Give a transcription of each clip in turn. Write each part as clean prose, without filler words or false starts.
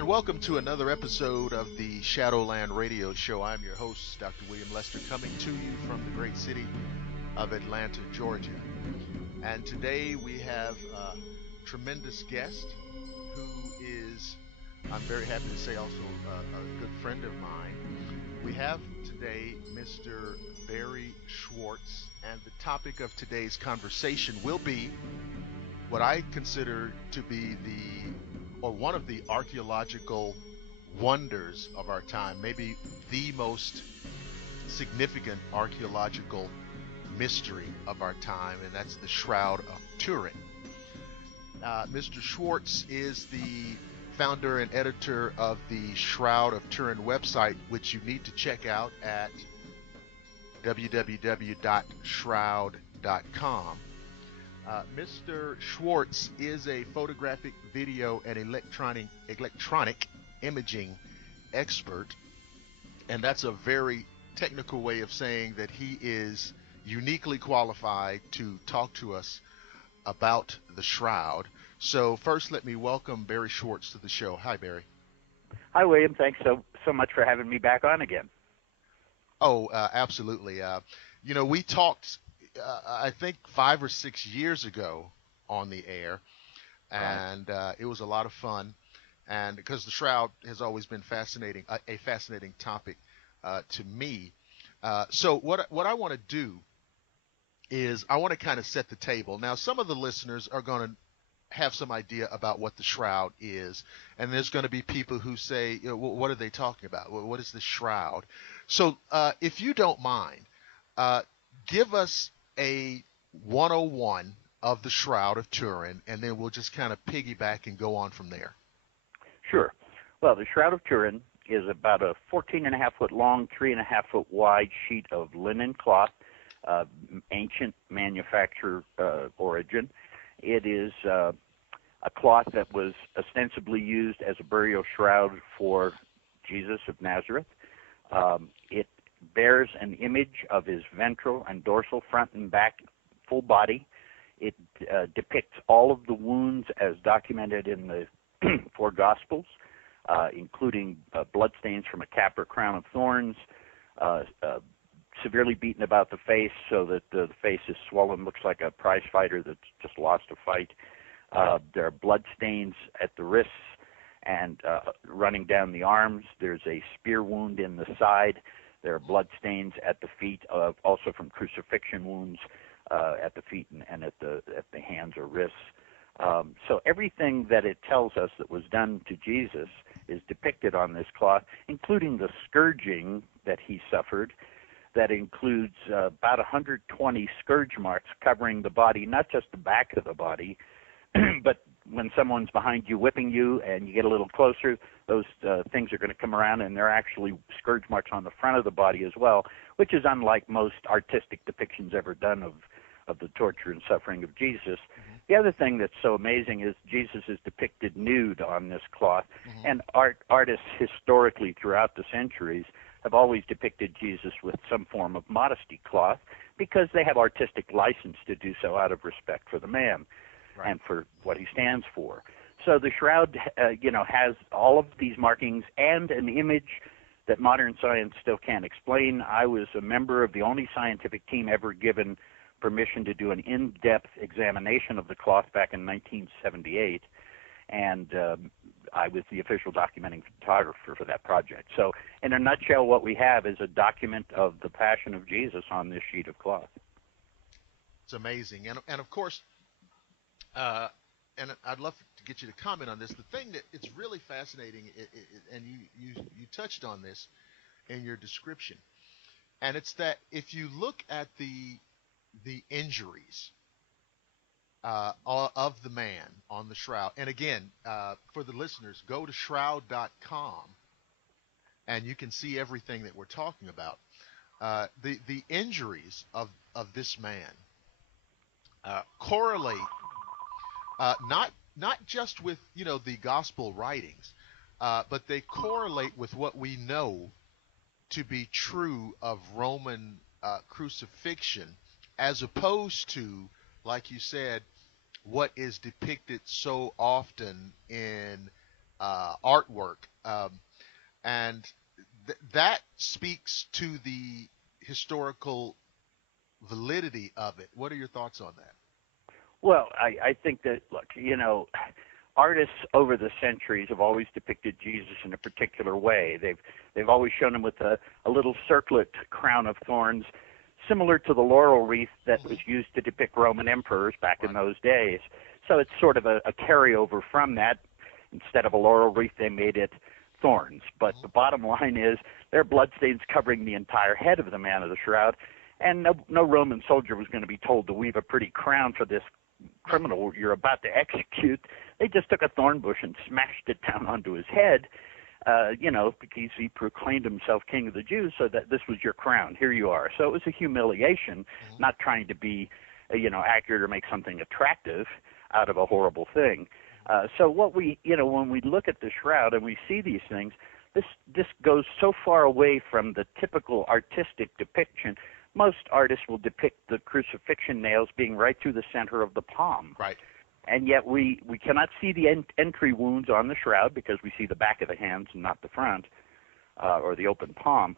And welcome to another episode of the Shadowland Radio Show. I'm your host, Dr. William Lester, coming to you from the great city of Atlanta, Georgia. And today we have a tremendous guest who is, I'm very happy to say, also a good friend of mine. We have today Mr. Barrie Schwortz, and the topic of today's conversation will be what I consider to be one of the archaeological wonders of our time, maybe the most significant archaeological mystery of our time, and that's the Shroud of Turin. Mr. Schwortz is the founder and editor of the Shroud of Turin website, which you need to check out at www.shroud.com. Mr. Schwortz is a photographic, video, and electronic imaging expert, and that's a very technical way of saying that he is uniquely qualified to talk to us about the Shroud. So first, let me welcome Barrie Schwortz to the show. Hi, Barrie. Hi, William. Thanks so much for having me back on again. Oh, absolutely. We talked I think 5 or 6 years ago on the air, and it was a lot of fun, and because the Shroud has always been a fascinating topic to me. So what I want to do is I want to kind of set the table. Now, some of the listeners are going to have some idea about what the Shroud is, and there's going to be people who say, what are they talking about? What is the Shroud? So if you don't mind, give us a 101 of the Shroud of Turin, and then we'll just kind of piggyback and go on from there. Sure. Well, the Shroud of Turin is about a 14.5-foot long, 3.5-foot wide sheet of linen cloth, ancient manufacture origin. It is a cloth that was ostensibly used as a burial shroud for Jesus of Nazareth. It bears an image of his ventral and dorsal, front and back, full body. It depicts all of the wounds as documented in the four Gospels, including bloodstains from a cap or crown of thorns, severely beaten about the face so that the face is swollen, looks like a prize fighter that's just lost a fight. There are blood stains at the wrists and running down the arms. There's a spear wound in the side. There are blood stains at the feet, also from crucifixion wounds at the feet and at the hands or wrists. So everything that it tells us that was done to Jesus is depicted on this cloth, including the scourging that he suffered. That includes about 120 scourge marks covering the body, not just the back of the body, but when someone's behind you whipping you and you get a little closer, those things are going to come around, and they're actually scourge marks on the front of the body as well, which is unlike most artistic depictions ever done of the torture and suffering of Jesus. Mm-hmm. The other thing that's so amazing is Jesus is depicted nude on this cloth, mm-hmm. and artists historically throughout the centuries have always depicted Jesus with some form of modesty cloth because they have artistic license to do so out of respect for the man. Right. And for what he stands for. So the Shroud, has all of these markings and an image that modern science still can't explain. I was a member of the only scientific team ever given permission to do an in-depth examination of the cloth back in 1978, and I was the official documenting photographer for that project. So in a nutshell, what we have is a document of the Passion of Jesus on this sheet of cloth. It's amazing. And of course, and I'd love to get you to comment on this. The thing that it's really fascinating, and you touched on this in your description, and it's that if you look at the injuries of the man on the Shroud, and again, for the listeners, go to shroud.com, and you can see everything that we're talking about. The injuries of this man correlate. Not just with the gospel writings, but they correlate with what we know to be true of Roman crucifixion, as opposed to, like you said, what is depicted so often in artwork, and that speaks to the historical validity of it. What are your thoughts on that? Well, I think that, look, artists over the centuries have always depicted Jesus in a particular way. They've always shown him with a little circlet crown of thorns, similar to the laurel wreath that was used to depict Roman emperors back in those days. So it's sort of a carryover from that. Instead of a laurel wreath, they made it thorns. But the bottom line is there are bloodstains covering the entire head of the man of the shroud, and no Roman soldier was going to be told to weave a pretty crown for this criminal you're about to execute. They just took a thorn bush and smashed it down onto his head, because he proclaimed himself king of the Jews, so that this was your crown. Here you are. So it was a humiliation, not trying to be, accurate or make something attractive out of a horrible thing. So what when we look at the shroud and we see these things, this goes so far away from the typical artistic depiction. Most artists will depict the crucifixion nails being right through the center of the palm. Right. And yet we cannot see the entry wounds on the shroud because we see the back of the hands and not the front or the open palm.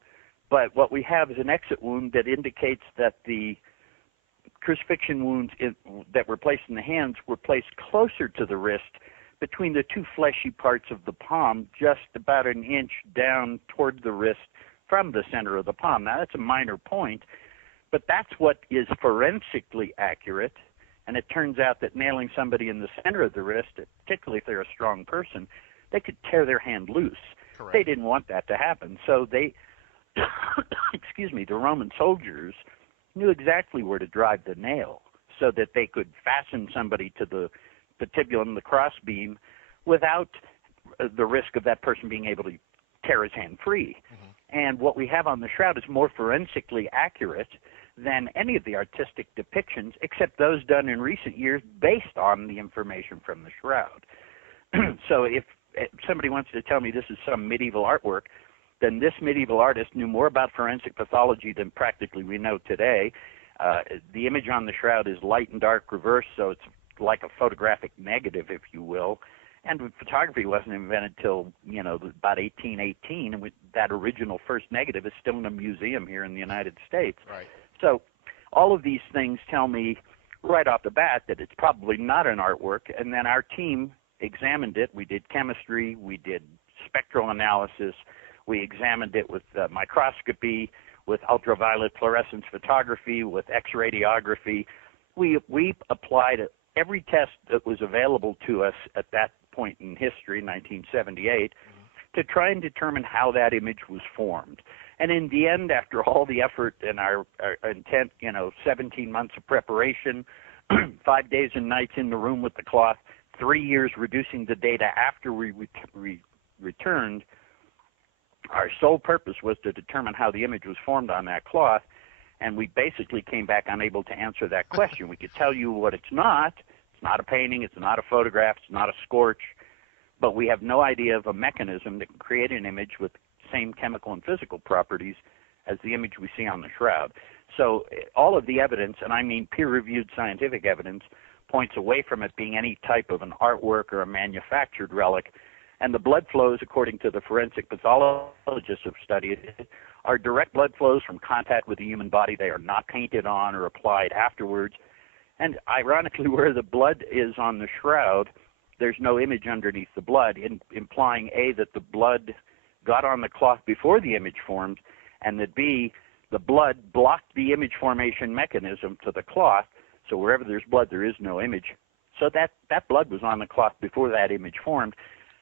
But what we have is an exit wound that indicates that the crucifixion wounds that were placed in the hands were placed closer to the wrist between the two fleshy parts of the palm, just about an inch down toward the wrist from the center of the palm. Now, that's a minor point, but that's what is forensically accurate. And it turns out that nailing somebody in the center of the wrist, particularly if they're a strong person, they could tear their hand loose. Correct. They didn't want that to happen. So the Roman soldiers knew exactly where to drive the nail so that they could fasten somebody to the patibulum, the crossbeam, without the risk of that person being able to tear his hand free. And what we have on the shroud is more forensically accurate than any of the artistic depictions, except those done in recent years based on the information from the shroud. So if somebody wants to tell me this is some medieval artwork, then this medieval artist knew more about forensic pathology than practically we know today. The image on the shroud is light and dark reversed, so it's like a photographic negative, if you will. And photography wasn't invented till, about 1818, and that original first negative is still in a museum here in the United States. Right. So all of these things tell me right off the bat that it's probably not an artwork, and then our team examined it. We did chemistry, we did spectral analysis, we examined it with microscopy, with ultraviolet fluorescence photography, with X-radiography. We applied every test that was available to us at that point in history, 1978, to try and determine how that image was formed. And in the end, after all the effort and our intent, 17 months of preparation, 5 days and nights in the room with the cloth, 3 years reducing the data after we returned, our sole purpose was to determine how the image was formed on that cloth, and we basically came back unable to answer that question. We could tell you what it's not. It's not a painting. It's not a photograph. It's not a scorch. But we have no idea of a mechanism that can create an image with the same chemical and physical properties as the image we see on the shroud. So all of the evidence, and I mean peer-reviewed scientific evidence, points away from it being any type of an artwork or a manufactured relic. And the blood flows, according to the forensic pathologists who have studied it, are direct blood flows from contact with the human body. They are not painted on or applied afterwards. And ironically, where the blood is on the shroud, there's no image underneath the blood, implying, A, that the blood got on the cloth before the image formed, and that, B, the blood blocked the image formation mechanism to the cloth, so wherever there's blood, there is no image. So that blood was on the cloth before that image formed.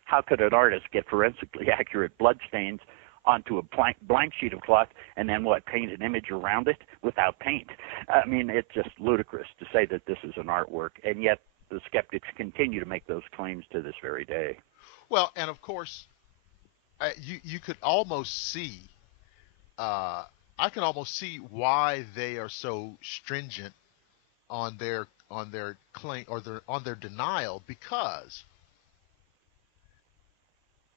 How could an artist get forensically accurate blood stains onto a blank sheet of cloth and then paint an image around it without paint? I mean, it's just ludicrous to say that this is an artwork, and yet the skeptics continue to make those claims to this very day. Well, and of course, you could almost see, I can almost see why they are so stringent on their claim or on their denial, because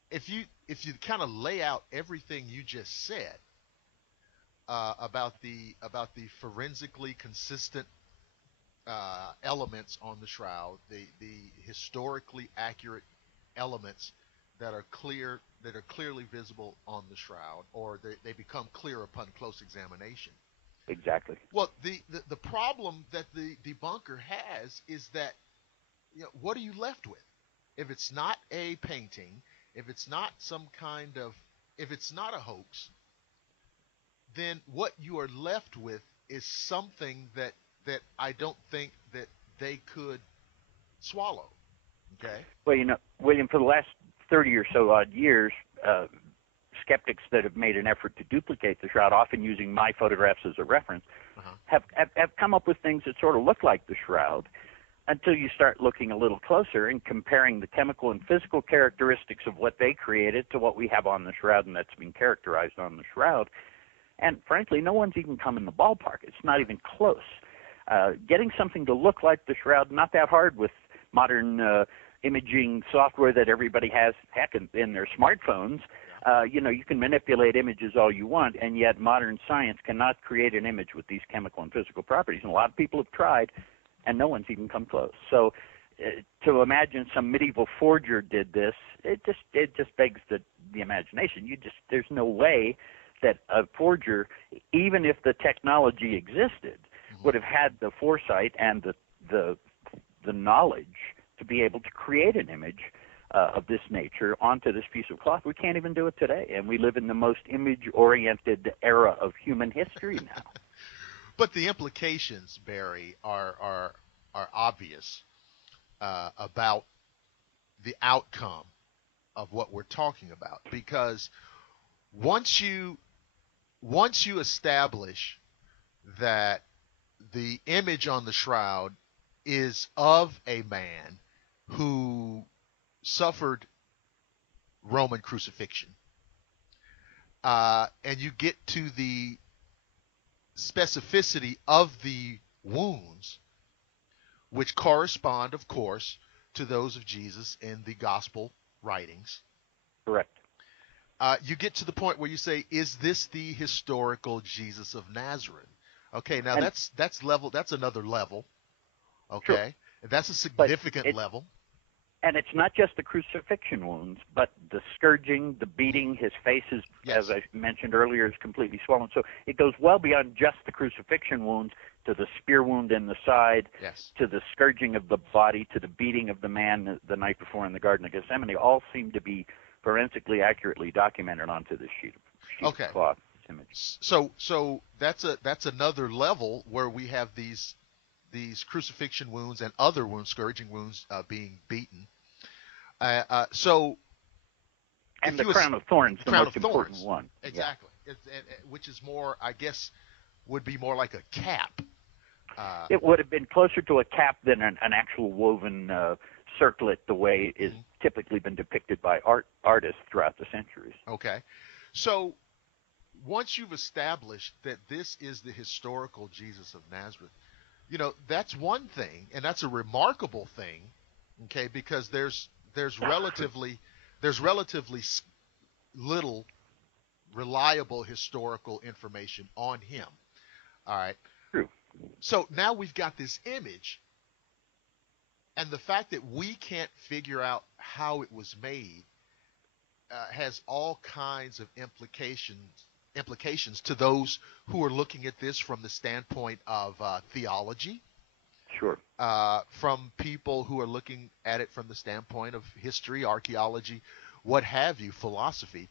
if you kind of lay out everything you just said about the forensically consistent elements on the shroud, the historically accurate elements that are clearly visible on the shroud, or they become clear upon close examination. Exactly. Well, the problem that the debunker has is that, what are you left with? If it's not a painting, if it's not if it's not a hoax, then what you are left with is something that I don't think that they could swallow. Okay. Well, William, for the last 30 or so odd years, skeptics that have made an effort to duplicate the shroud, often using my photographs as a reference, have come up with things that sort of look like the shroud, until you start looking a little closer and comparing the chemical and physical characteristics of what they created to what we have on the shroud and that's been characterized on the shroud. And frankly, no one's even come in the ballpark. It's not even close. Getting something to look like the shroud, not that hard with modern imaging software that everybody has, heck, in their smartphones. You can manipulate images all you want, and yet modern science cannot create an image with these chemical and physical properties. And a lot of people have tried, and no one's even come close. So to imagine some medieval forger did this, it just begs the imagination. There's no way that a forger, even if the technology existed, would have had the foresight and the knowledge to be able to create an image of this nature onto this piece of cloth. We can't even do it today, and we live in the most image-oriented era of human history now. But the implications, Barrie, are obvious about the outcome of what we're talking about, because once you establish that the image on the shroud is of a man who suffered Roman crucifixion, and you get to the specificity of the wounds, which correspond, of course, to those of Jesus in the gospel writings. Correct. You get to the point where you say, is this the historical Jesus of Nazareth? Okay, now that's another level. Okay. Sure. That's a significant level. And it's not just the crucifixion wounds, but the scourging, the beating. His face is, yes, as I mentioned earlier, is completely swollen. So it goes well beyond just the crucifixion wounds to the spear wound in the side, yes, to the scourging of the body, to the beating of the man the night before in the Garden of Gethsemane. All seem to be forensically accurately documented onto this sheet of cloth image. So that's another level where we have these crucifixion wounds and other wounds, scourging wounds, being beaten. And the crown of thorns, the most important one. Exactly. Yeah. Which is more, I guess, would be more like a cap. It would have been closer to a cap than an actual woven circlet, the way it is typically been depicted by artists throughout the centuries. Okay. So once you've established that this is the historical Jesus of Nazareth, that's one thing, and that's a remarkable thing, okay, because there's relatively little reliable historical information on him. All right. True. So now we've got this image, and the fact that we can't figure out how it was made has all kinds of implications to those who are looking at this from the standpoint of theology. Sure. From people who are looking at it from the standpoint of history, archaeology, what have you, philosophy.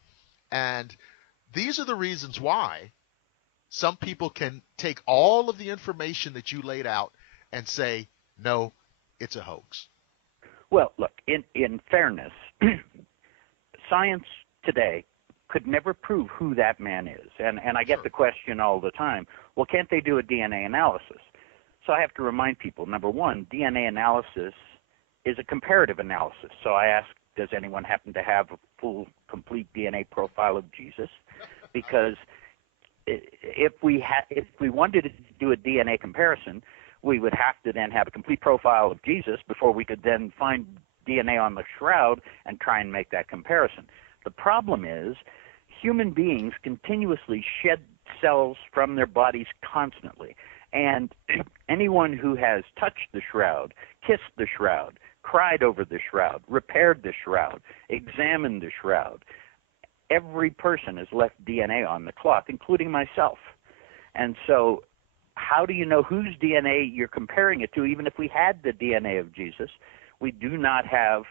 And these are the reasons why some people can take all of the information that you laid out and say, no, it's a hoax. Well, look, in fairness, science today could never prove who that man is. And I get the question all the time, well, can't they do a DNA analysis? So I have to remind people, number one, DNA analysis is a comparative analysis. So I ask, does anyone happen to have a full, complete DNA profile of Jesus? Because if we wanted to do a DNA comparison, we would have to then have a complete profile of Jesus before we could then find DNA on the shroud and try and make that comparison. The problem is human beings continuously shed cells from their bodies constantly. And anyone who has touched the shroud, kissed the shroud, cried over the shroud, repaired the shroud, examined the shroud. Every person has left DNA on the cloth, including myself. And so how do you know whose DNA you're comparing it to? Even if we had the DNA of Jesus, we do not have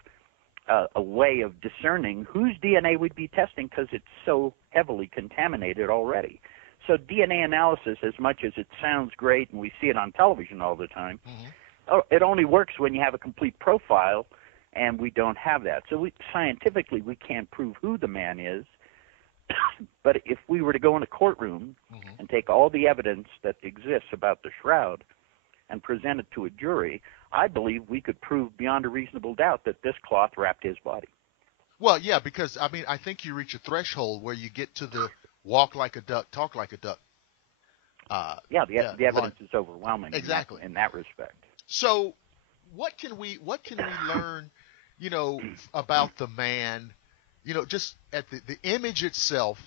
a way of discerning whose DNA we'd be testing because it's so heavily contaminated already. So DNA analysis, as much as it sounds great and we see it on television all the time, it only works when you have a complete profile, and we don't have that. So scientifically, we can't prove who the man is. But if we were to go in a courtroom and take all the evidence that exists about the shroud and present it to a jury, I believe we could prove beyond a reasonable doubt that this cloth wrapped his body. Well, yeah, because, I mean, I think you reach a threshold where you get to the walk like a duck, talk like a duck. The evidence is overwhelming exactly in that respect. So what can we learn, about the man, just at the image itself,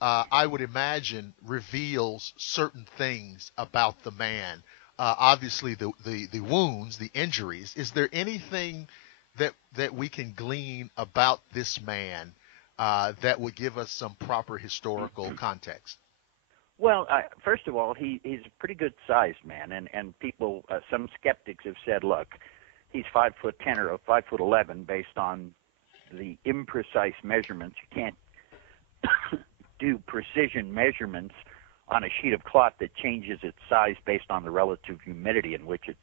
I would imagine reveals certain things about the man. Obviously the wounds, the injuries. Is there anything that we can glean about this man that would give us some proper historical context? Well, first of all, he's a pretty good-sized man, and people, some skeptics have said, look, he's 5'10" or 5'11" based on the imprecise measurements. You can't do precision measurements on a sheet of cloth that changes its size based on the relative humidity in which it's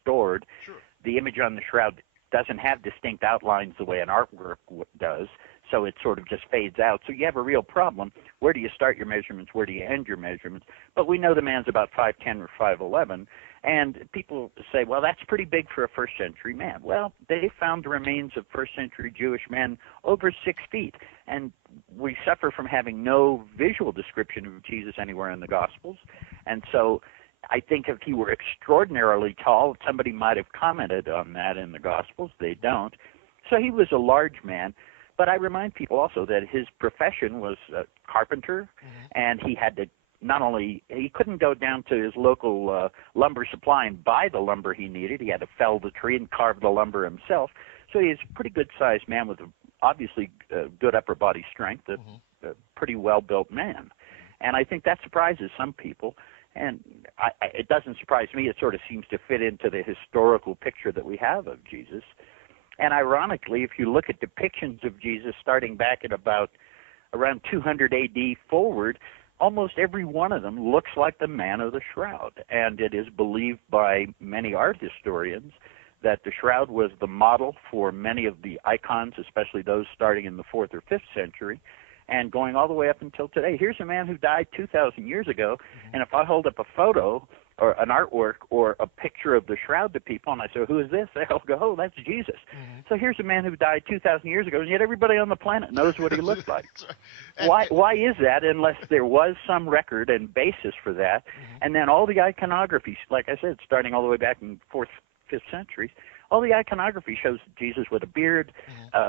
stored. Sure. The image on the shroud doesn't have distinct outlines the way an artwork does, so it sort of just fades out. So you have a real problem. Where do you start your measurements? Where do you end your measurements? But we know the man's about 5'10" or 5'11", and people say, well, that's pretty big for a first-century man. Well, they found the remains of first-century Jewish men over 6 feet, and we suffer from having no visual description of Jesus anywhere in the Gospels. And so I think if he were extraordinarily tall, somebody might have commented on that in the Gospels. They don't. So he was a large man. But I remind people also that his profession was a carpenter, and he had to he couldn't go down to his local lumber supply and buy the lumber he needed. He had to fell the tree and carve the lumber himself. So he's a pretty good-sized man with obviously good upper body strength, a pretty well-built man. And I think that surprises some people. And it doesn't surprise me. It sort of seems to fit into the historical picture that we have of Jesus. And ironically, if you look at depictions of Jesus starting back at around 200 A.D. forward, almost every one of them looks like the man of the shroud. And it is believed by many art historians that the shroud was the model for many of the icons, especially those starting in the 4th or 5th century, and going all the way up until today. Here's a man who died 2,000 years ago, and if I hold up a photo or an artwork or a picture of the shroud to people, and I say, who is this? They'll go, oh, that's Jesus. So here's a man who died 2,000 years ago, and yet everybody on the planet knows what he looked like. Why is that, unless there was some record and basis for that? And then all the iconography, like I said, starting all the way back in 4th, 5th centuries, all the iconography shows Jesus with a beard,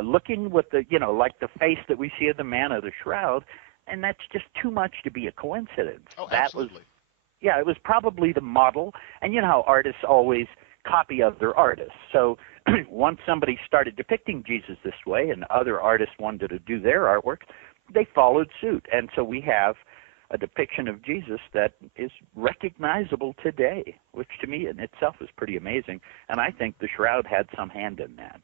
looking with the, like the face that we see of the man of the shroud, and that's just too much to be a coincidence. Oh, absolutely. Yeah, it was probably the model, and you know how artists always copy other artists. So once somebody started depicting Jesus this way and other artists wanted to do their artwork, they followed suit. And so we have a depiction of Jesus that is recognizable today, which to me in itself is pretty amazing. And I think the shroud had some hand in that.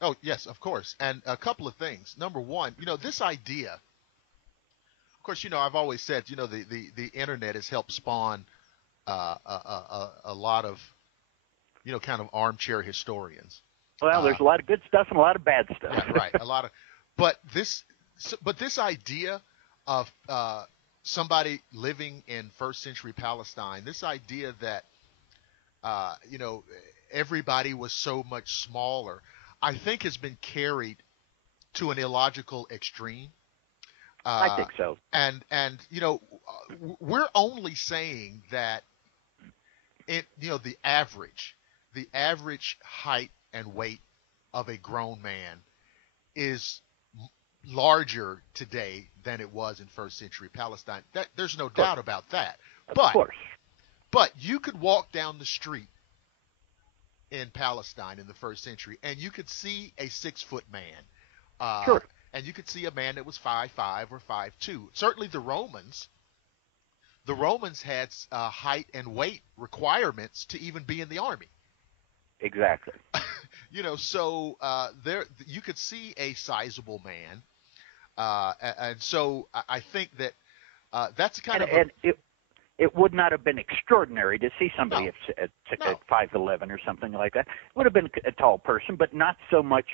Oh, yes, of course. And a couple of things. Number one, this idea, of course, I've always said, the internet has helped spawn a lot of, kind of armchair historians. Well, there's a lot of good stuff and a lot of bad stuff. Yeah, right. A lot of, but this idea of somebody living in first century Palestine, this idea that, everybody was so much smaller, I think has been carried to an illogical extreme. I think so. And we're only saying that the average height and weight of a grown man is larger today than it was in first century Palestine. There's no doubt about that. Of course. But you could walk down the street in Palestine in the first century, and you could see a 6-foot man, uh, Sure. and you could see a man that was 5'5" or 5'2". Certainly, the Romans had height and weight requirements to even be in the army. Exactly. So there you could see a sizable man, and so I think that that's kind And of a and it would not have been extraordinary to see somebody no, at no, 5'11" or something like that. It would have been a tall person, but not so much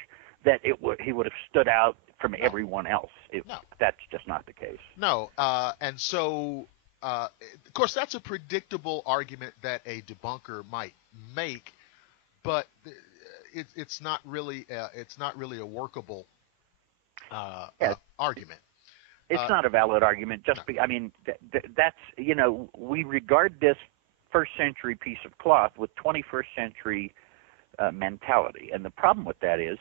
that he would have stood out from no, everyone else. no, That's just not the case. no, and so of course that's a predictable argument that a debunker might make, but it's not really a workable Yeah, argument. it's Uh, not a valid argument. no, I mean, that's we regard this first century piece of cloth with 21st century mentality, and the problem with that is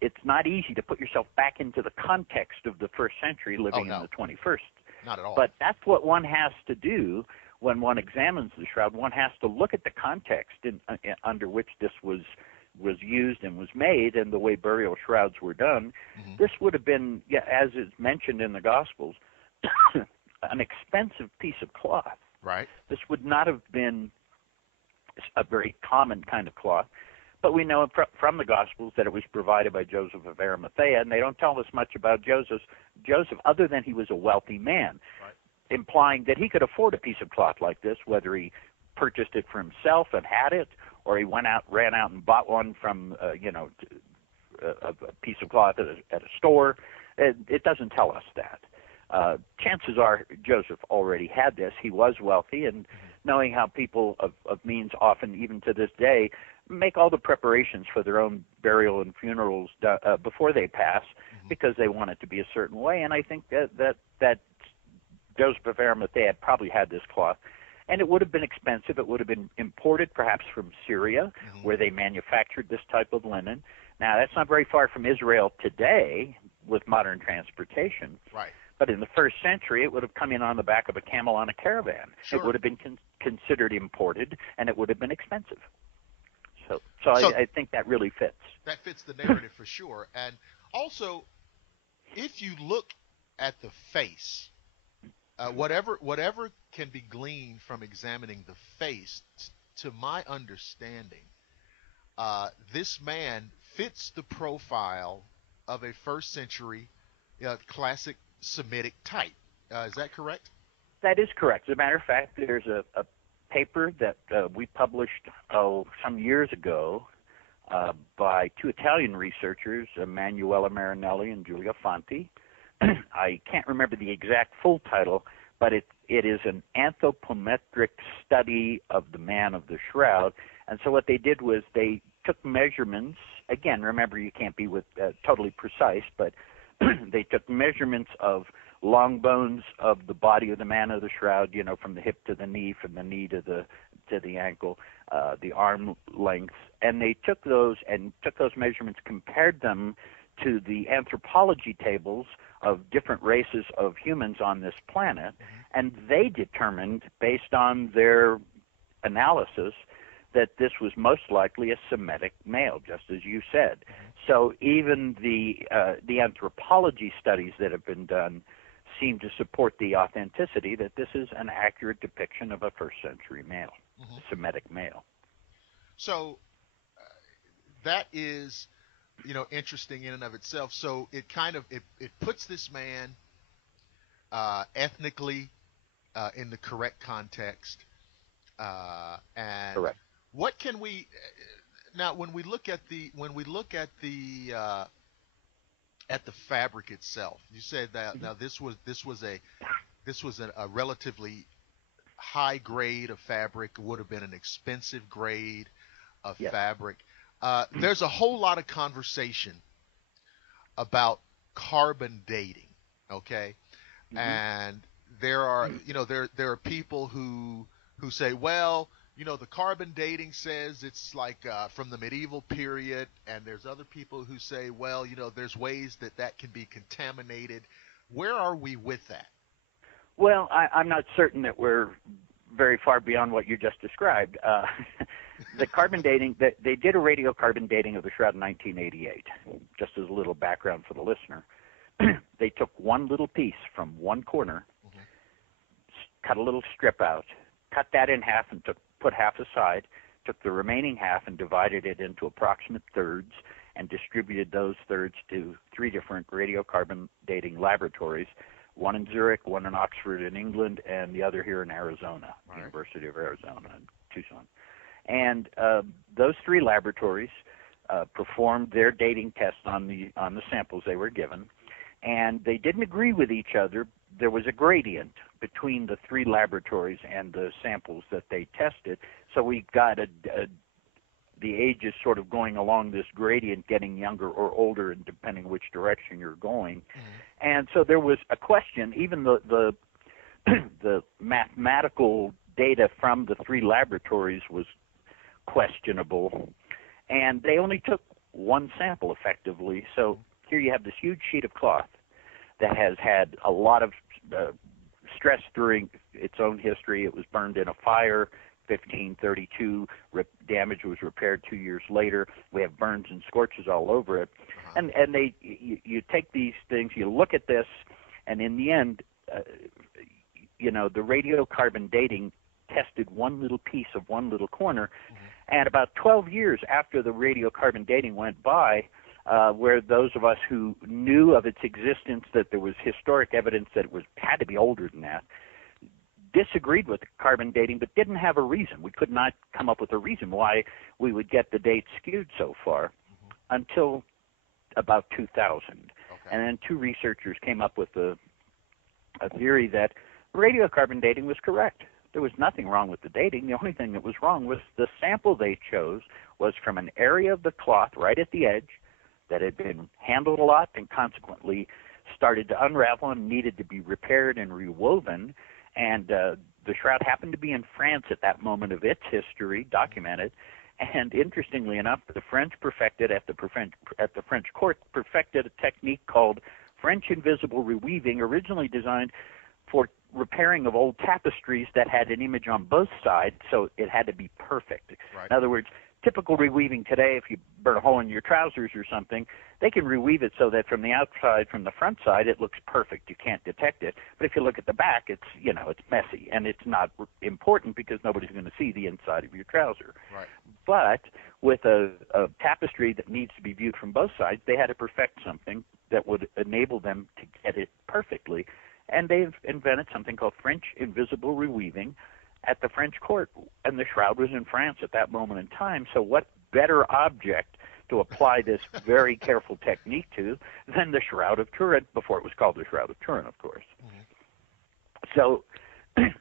it's not easy to put yourself back into the context of the first century oh living in no, the 21st. not at all. But that's what one has to do when one examines the shroud. One has to look at the context under which this was used and was made, and the way burial shrouds were done. Hmm. This would have been, yeah, as is mentioned in the Gospels, an expensive piece of cloth. Right. This would not have been a very common kind of cloth. But we know from the Gospels that it was provided by Joseph of Arimathea, and they don't tell us much about Joseph other than he was a wealthy man, Right. implying that he could afford a piece of cloth like this, whether he purchased it for himself and had it, or he ran out and bought one from, a piece of cloth at a store. It doesn't tell us that. Chances are Joseph already had this. He was wealthy, and knowing how people of means often, even to this day, make all the preparations for their own burial and funerals before they pass, because they want it to be a certain way. And I think that Joseph of Arimathea probably had this cloth. And it would have been expensive. It would have been imported perhaps from Syria, where they manufactured this type of linen. Now, that's not very far from Israel today with modern transportation. Right. But in the first century, it would have come in on the back of a camel on a caravan. Sure. It would have been considered imported, and it would have been expensive. So I think that really fits. That fits the narrative for sure. And also, if you look at the face, whatever can be gleaned from examining the face, to my understanding, this man fits the profile of a first century classic Semitic type. Is that correct? That is correct. As a matter of fact, there's a paper that we published some years ago by two Italian researchers, Emanuela Marinelli and Giulia Fanti. I can't remember the exact full title, but it is an anthropometric study of the man of the shroud. And so what they did was they took measurements. Again, remember, you can't be totally precise, but they took measurements of long bones of the body of the man of the shroud, from the hip to the knee, from the knee to the ankle, the arm lengths, and they took those measurements, compared them to the anthropology tables of different races of humans on this planet, and they determined, based on their analysis, that this was most likely a Semitic male, just as you said. So even the anthropology studies that have been done seem to support the authenticity that this is an accurate depiction of a first century male, a Semitic male. So that is, interesting in and of itself. So it kind of it puts this man ethnically in the correct context, and Correct. what can we now when we look at the fabric itself? You said that now this was a relatively high grade of fabric. It would have been an expensive grade of Yes. fabric. There's a whole lot of conversation about carbon dating, okay? And there are there are people who say, well, the carbon dating says it's like from the medieval period, and there's other people who say, well, there's ways that can be contaminated. Where are we with that? Well, I'm not certain that we're very far beyond what you just described. The carbon dating, they did a radiocarbon dating of the Shroud in 1988, just as a little background for the listener. They took one little piece from one corner, cut a little strip out, cut that in half and put half aside, took the remaining half and divided it into approximate thirds and distributed those thirds to 3 different radiocarbon dating laboratories, one in Zurich, one in Oxford in England, and the other here in Arizona, University of Arizona in Tucson. And those 3 laboratories performed their dating tests on the samples they were given, and they didn't agree with each other. There was a gradient between the 3 laboratories and the samples that they tested, so we got the ages sort of going along this gradient, getting younger or older, and depending which direction you're going. And so there was a question. Even the the mathematical data from the 3 laboratories was questionable, and they only took one sample effectively. So here you have this huge sheet of cloth that has had a lot of stress during its own history. It was burned in a fire, 1532. Damage was repaired 2 years later. We have burns and scorches all over it. And you take these things, you look at this, and in the end, the radiocarbon dating tested one little piece of one little corner. And about 12 years after the radiocarbon dating went by, where those of us who knew of its existence, that there was historic evidence that it had to be older than that, disagreed with the carbon dating but didn't have a reason. We could not come up with a reason why we would get the dates skewed so far until about 2000. And then 2 researchers came up with a theory that radiocarbon dating was correct. There was nothing wrong with the dating. The only thing that was wrong was the sample they chose was from an area of the cloth right at the edge that had been handled a lot and consequently started to unravel and needed to be repaired and rewoven. And the shroud happened to be in France at that moment of its history, documented. And interestingly enough, the French perfected at the French court perfected a technique called French invisible reweaving, originally designed for repairing of old tapestries that had an image on both sides, so it had to be perfect. In other words, typical reweaving today, if you burn a hole in your trousers or something, they can reweave it so that from the outside, from the front side, it looks perfect. You can't detect it. But if you look at the back, it's messy, and it's not important because nobody's going to see the inside of your trouser. But with a tapestry that needs to be viewed from both sides, they had to perfect something that would enable them to get it perfectly. And they've invented something called French invisible reweaving at the French court, and the shroud was in France at that moment in time. So what better object to apply this very careful technique to than the Shroud of Turin, before it was called the Shroud of Turin, of course. So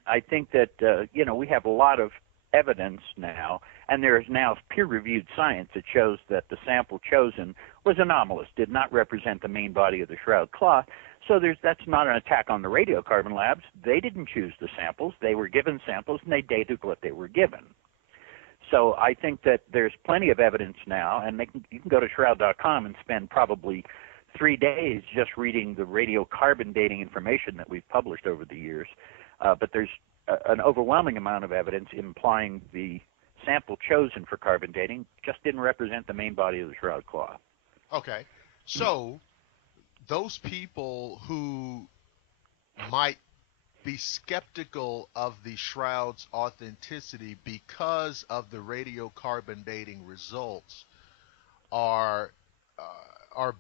I think that, we have a lot of evidence now, and there is now peer-reviewed science that shows that the sample chosen was anomalous, did not represent the main body of the shroud cloth. So that's not an attack on the radiocarbon labs. They didn't choose the samples. They were given samples, and they dated what they were given. So I think that there's plenty of evidence now, and you can go to shroud.com and spend probably 3 days just reading the radiocarbon dating information that we've published over the years. But there's an overwhelming amount of evidence implying the sample chosen for carbon dating just didn't represent the main body of the shroud cloth. Okay. So those people who might be skeptical of the shroud's authenticity because of the radiocarbon dating results are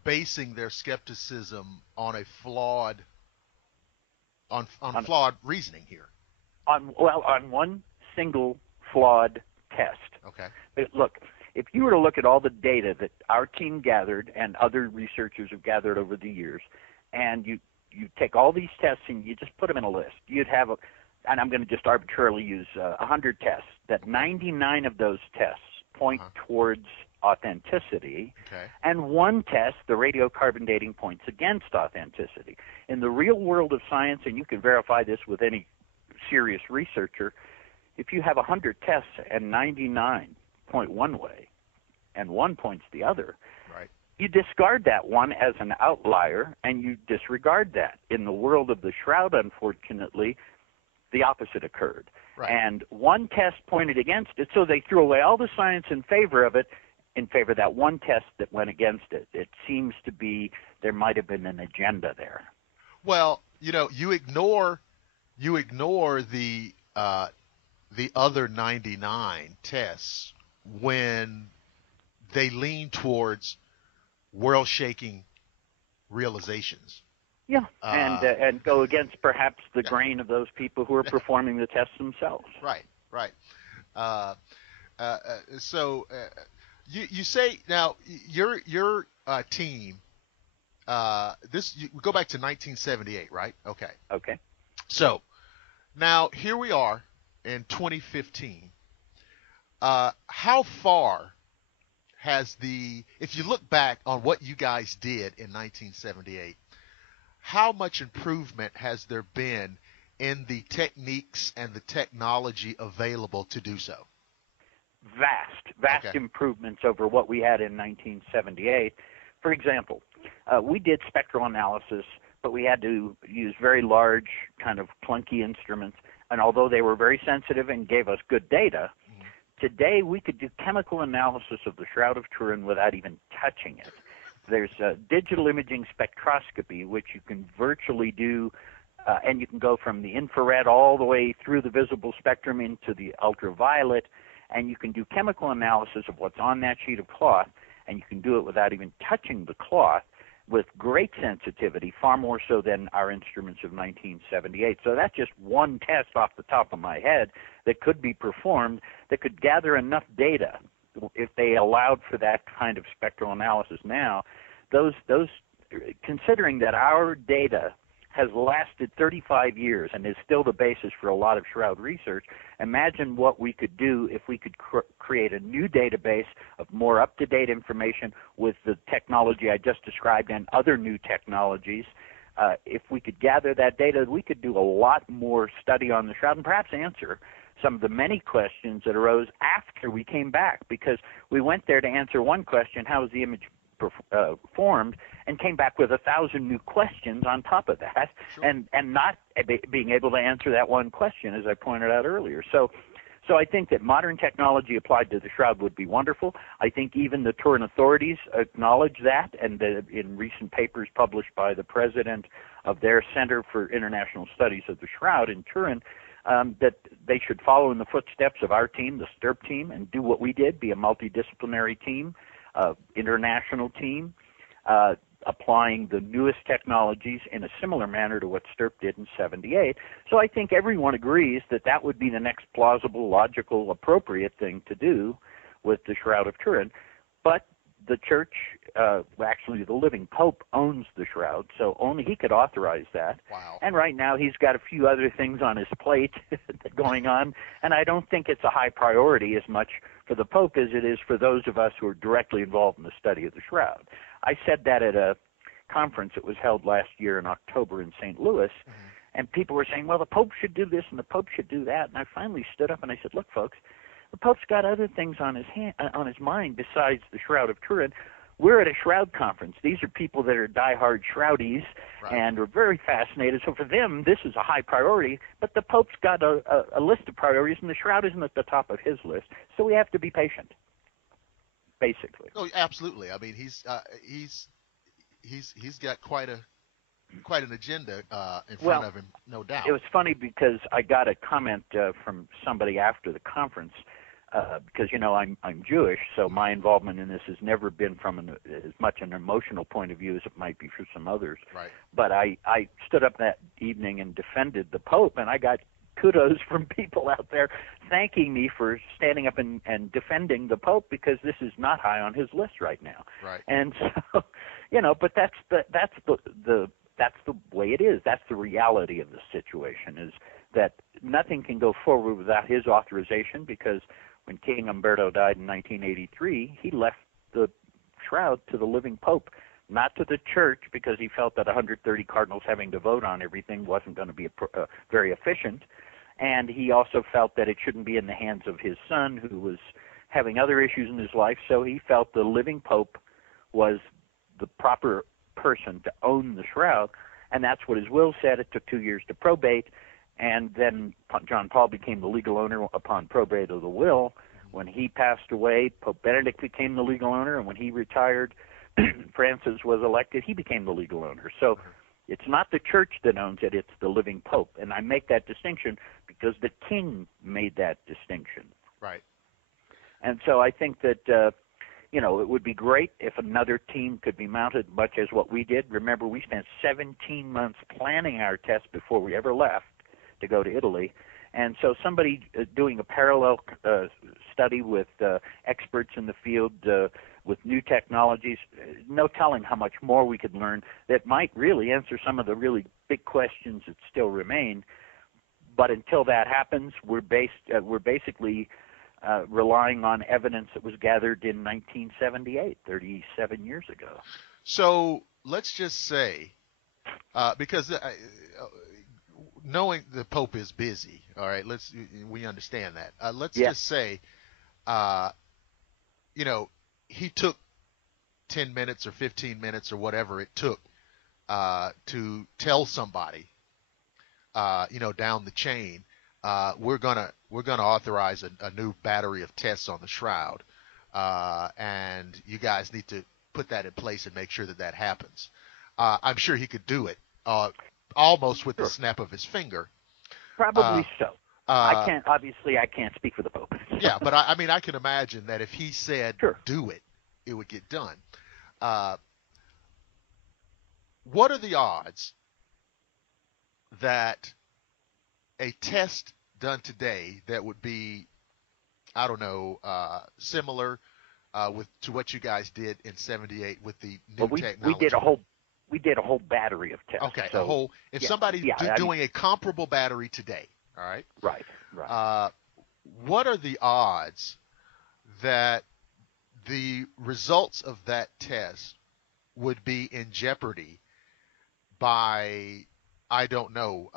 basing their skepticism on a flawed flawed reasoning here. On one single flawed test. Okay. Look, if you were to look at all the data that our team gathered and other researchers have gathered over the years, and you take all these tests and you just put them in a list, you'd have and I'm going to just arbitrarily use 100 tests, that 99 of those tests point towards authenticity, and one test, the radiocarbon dating, points against authenticity. In the real world of science, and you can verify this with any serious researcher, if you have 100 tests and 99 point one way and one points the other, you discard that one as an outlier and you disregard that. In the world of the shroud, unfortunately, the opposite occurred. Right. And one test pointed against it, so they threw away all the science in favor of it, in favor of that one test that went against it. It seems to be there might have been an agenda there. Well, you ignore the other 99 tests when they lean towards world-shaking realizations. Yeah, and go against perhaps the grain of those people who are performing the tests themselves. Right. So you say now your team. We go back to 1978, right? Okay. Okay. So now here we are in 2015. How far has if you look back on what you guys did in 1978, how much improvement has there been in the techniques and the technology available to do so? Vast Okay. improvements over what we had in 1978. For example, we did spectral analysis, but we had to use very large, kind of clunky instruments. And although they were very sensitive and gave us good data, today we could do chemical analysis of the Shroud of Turin without even touching it. There's digital imaging spectroscopy, which you can virtually do, and you can go from the infrared all the way through the visible spectrum into the ultraviolet, and you can do chemical analysis of what's on that sheet of cloth, and you can do it without even touching the cloth with great sensitivity, far more so than our instruments of 1978. So that's just one test off the top of my head that could be performed that could gather enough data if they allowed for that kind of spectral analysis now. Those considering that our data has lasted 35 years and is still the basis for a lot of Shroud research, imagine what we could do if we could create a new database of more up-to-date information with the technology I just described and other new technologies. If we could gather that data, we could do a lot more study on the Shroud and perhaps answer some of the many questions that arose after we came back, because we went there to answer one question, how is the image formed, and came back with 1,000 new questions on top of that. Sure. and not being able to answer that one question, as I pointed out earlier. So I think that modern technology applied to the Shroud would be wonderful. I think even the Turin authorities acknowledge that, and in recent papers published by the president of their Center for International Studies of the Shroud in Turin, that they should follow in the footsteps of our team, the STIRP team, and do what we did, be a multidisciplinary team, international team, applying the newest technologies in a similar manner to what STIRP did in 78. So I think everyone agrees that that would be the next plausible, logical, appropriate thing to do with the Shroud of Turin. But the church, actually the living Pope, owns the Shroud, so only he could authorize that. Wow. And right now he's got a few other things on his plate going on, and I don't think it's a high priority as much for the Pope as it is for those of us who are directly involved in the study of the Shroud. I said that at a conference that was held last year in October in St. Louis, and people were saying, well, the Pope should do this and the Pope should do that. And I finally stood up and I said, look, folks, the Pope's got other things on his mind besides the Shroud of Turin. We're at a Shroud conference. These are people that are diehard Shroudies and are very fascinated. So for them, this is a high priority. But the Pope's got a list of priorities, and the Shroud isn't at the top of his list. So we have to be patient, basically. Oh, absolutely. I mean, he's got quite an agenda in front of him, no doubt. It was funny because I got a comment from somebody after the conference, because I'm Jewish, so my involvement in this has never been from as much an emotional point of view as it might be for some others. Right. But I stood up that evening and defended the Pope, and I got kudos from people out there thanking me for standing up and defending the Pope, because this is not high on his list right now. Right. And so, but that's the way it is. That's the reality of the situation, is that nothing can go forward without his authorization, because when King Umberto died in 1983, he left the Shroud to the living Pope, not to the church, because he felt that 130 cardinals having to vote on everything wasn't going to be very efficient. And he also felt that it shouldn't be in the hands of his son, who was having other issues in his life. So he felt the living Pope was the proper person to own the Shroud, and that's what his will said. It took 2 years to probate, And then John Paul became the legal owner upon probate of the will. When he passed away, Pope Benedict became the legal owner, and when he retired, Francis was elected, he became the legal owner. So it's not the church that owns it, it's the living pope. And I make that distinction because the king made that distinction. Right. And so I think that, it would be great if another team could be mounted, much as what we did. Remember, we spent 17 months planning our test before we ever left to go to Italy. And so somebody doing a parallel study with experts in the field, with new technologies, no telling how much more we could learn that might really answer some of the really big questions that still remain. But until that happens, we're basically relying on evidence that was gathered in 1978, 37 years ago. So let's just say, because knowing the Pope is busy, all right, we understand that. Let's just say, he took 10 minutes or 15 minutes or whatever it took to tell somebody, down the chain, we're gonna authorize a new battery of tests on the Shroud, and you guys need to put that in place and make sure that happens. I'm sure he could do it almost with the snap of his finger. Probably so. I can't speak for the Pope. Yeah, but I mean, I can imagine that if he said do it, it would get done. What are the odds that a test done today that would be, I don't know, similar to what you guys did in '78 with the new technology? We did a whole battery of tests. Okay, so, somebody's doing a comparable battery today, all right? Right. What are the odds that the results of that test would be in jeopardy by, I don't know,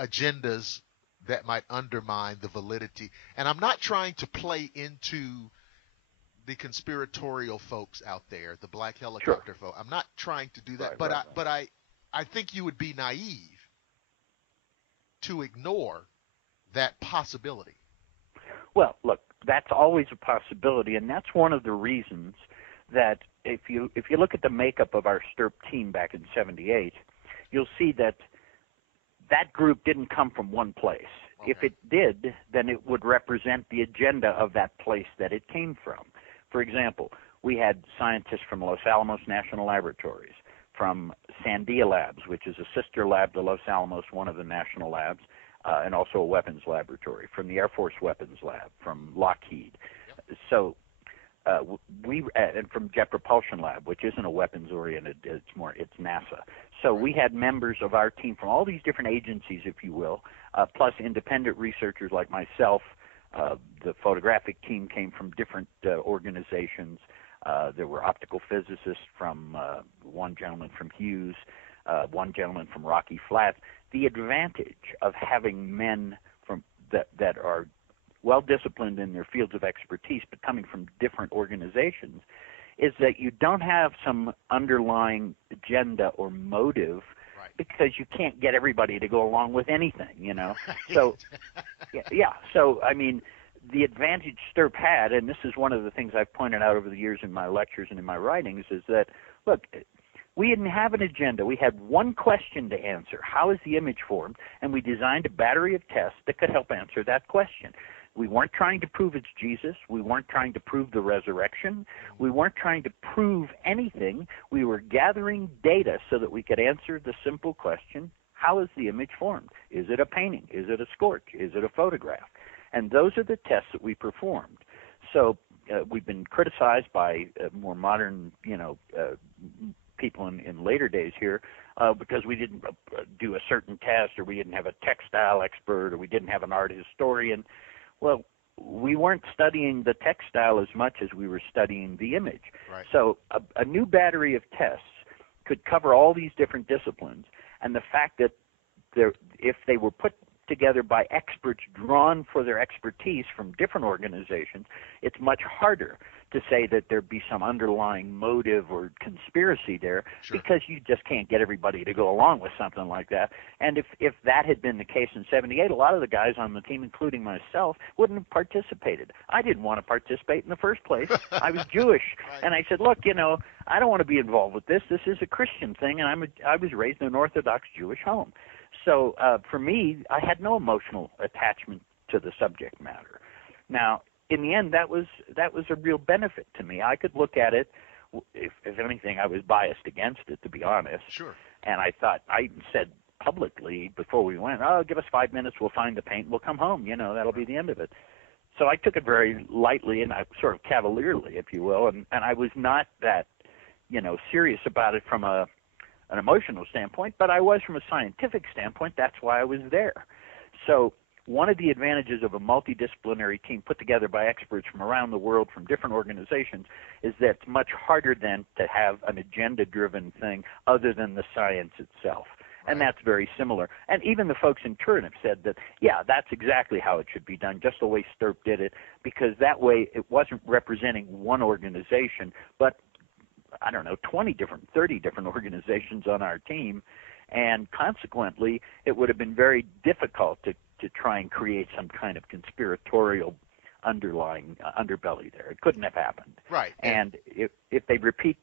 agendas that might undermine the validity? And I'm not trying to play into the conspiratorial folks out there, the black helicopter folk. I'm not trying to do that, but I think you would be naive to ignore that possibility. Well, look, that's always a possibility, and that's one of the reasons that if you look at the makeup of our STIRP team back in '78, you'll see that group didn't come from one place. Okay. If it did, then it would represent the agenda of that place that it came from. For example, we had scientists from Los Alamos National Laboratories, from Sandia Labs, which is a sister lab to Los Alamos, one of the national labs, and also a weapons laboratory, from the Air Force Weapons Lab, from Lockheed. So and from Jet Propulsion Lab, which isn't a weapons-oriented, it's NASA. So we had members of our team from all these different agencies, if you will, plus independent researchers like myself. The photographic team came from different organizations. There were optical physicists from one gentleman from Hughes, one gentleman from Rocky Flats. The advantage of having men from that are well-disciplined in their fields of expertise but coming from different organizations is that you don't have some underlying agenda or motive, because you can't get everybody to go along with anything, So, So, I mean, the advantage STIRP had, and this is one of the things I've pointed out over the years in my lectures and in my writings, is that, look, we didn't have an agenda. We had one question to answer. How is the image formed? And we designed a battery of tests that could help answer that question. We weren't trying to prove it's Jesus. We weren't trying to prove the resurrection. We weren't trying to prove anything. We were gathering data so that we could answer the simple question, how is the image formed? Is it a painting? Is it a scorch? Is it a photograph? And those are the tests that we performed. So we've been criticized by more modern, people in later days here because we didn't do a certain test, or we didn't have a textile expert, or we didn't have an art historian. Well, we weren't studying the textile as much as we were studying the image. Right. So a new battery of tests could cover all these different disciplines, and the fact that if they were put together by experts drawn for their expertise from different organizations, it's much harder to say that there'd be some underlying motive or conspiracy there, Sure. because you just can't get everybody to go along with something like that. And if that had been the case in 78, a lot of the guys on the team, including myself, wouldn't have participated. I didn't want to participate in the first place. I was Jewish. Right. And I said, look, I don't want to be involved with this. This is a Christian thing, and I was raised in an Orthodox Jewish home. So for me, I had no emotional attachment to the subject matter. Now, in the end, that was a real benefit to me. I could look at it. If anything, I was biased against it, to be honest. Sure. And I thought, I said publicly before we went, give us 5 minutes, we'll find the paint, we'll come home. That'll be the end of it. So I took it very lightly and sort of cavalierly, if you will, and I was not that, serious about it from an emotional standpoint, but I was from a scientific standpoint. That's why I was there. So one of the advantages of a multidisciplinary team put together by experts from around the world, from different organizations, is that it's much harder then to have an agenda-driven thing other than the science itself. And that's very similar. And even the folks in Turin have said that, yeah, that's exactly how it should be done, just the way Stirp did it, because that way it wasn't representing one organization, but, 20 different, 30 different organizations on our team. And consequently, it would have been very difficult to try and create some kind of conspiratorial underlying underbelly there. It couldn't have happened. Right. And if they repeat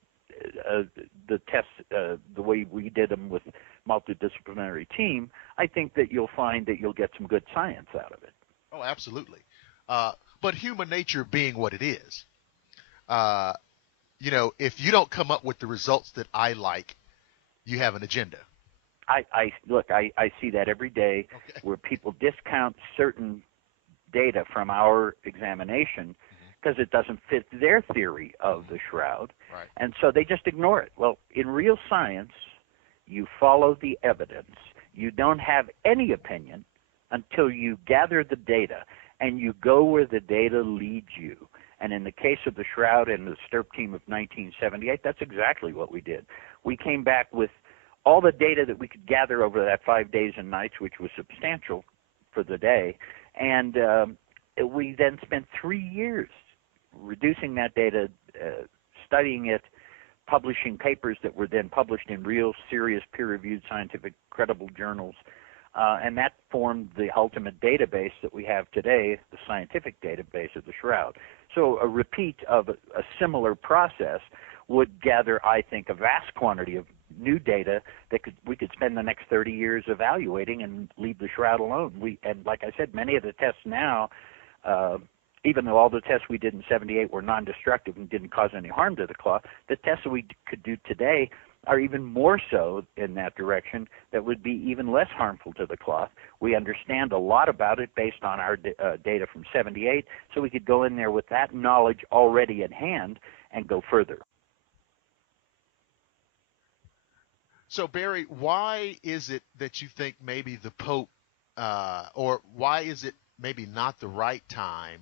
the tests the way we did them with multidisciplinary team, I think that you'll find that you'll get some good science out of it. Oh, absolutely. But human nature being what it is, if you don't come up with the results that I like, you have an agenda. I see that every day, okay, where people discount certain data from our examination because it doesn't fit their theory of the shroud, right, and so they just ignore it. Well, in real science, you follow the evidence. You don't have any opinion until you gather the data, and you go where the data leads you. And in the case of the shroud and the Stirp team of 1978, that's exactly what we did. We came back with all the data that we could gather over that 5 days and nights, which was substantial for the day, and we then spent 3 years reducing that data, studying it, publishing papers that were then published in real, serious, peer-reviewed, scientific, credible journals, and that formed the ultimate database that we have today, the scientific database of the shroud. So a repeat of a similar process would gather, I think, a vast quantity of new data that we could spend the next 30 years evaluating and leave the shroud alone. And like I said, many of the tests now, even though all the tests we did in 78 were non-destructive and didn't cause any harm to the cloth, the tests that we could do today are even more so in that direction, that would be even less harmful to the cloth. We understand a lot about it based on our data from 78, so we could go in there with that knowledge already at hand and go further. So, Barrie, why is it that you think maybe the Pope, or why is it maybe not the right time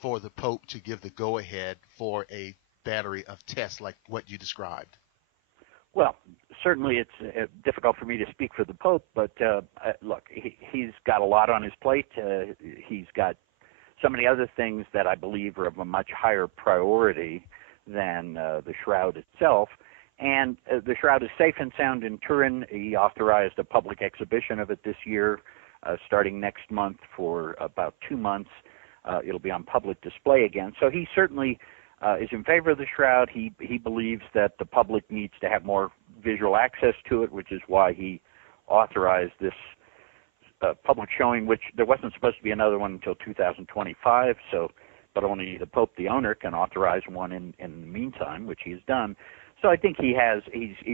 for the Pope to give the go-ahead for a battery of tests like what you described? Well, certainly it's difficult for me to speak for the Pope, but look, he's got a lot on his plate. He's got so many other things that I believe are of a much higher priority than the shroud itself. And the shroud is safe and sound in Turin. He authorized a public exhibition of it this year, starting next month for about 2 months. It'll be on public display again. So he certainly is in favor of the shroud. He believes that the public needs to have more visual access to it, which is why he authorized this public showing, which there wasn't supposed to be another one until 2025. But only the Pope, the owner, can authorize one in the meantime, which he's done. So I think he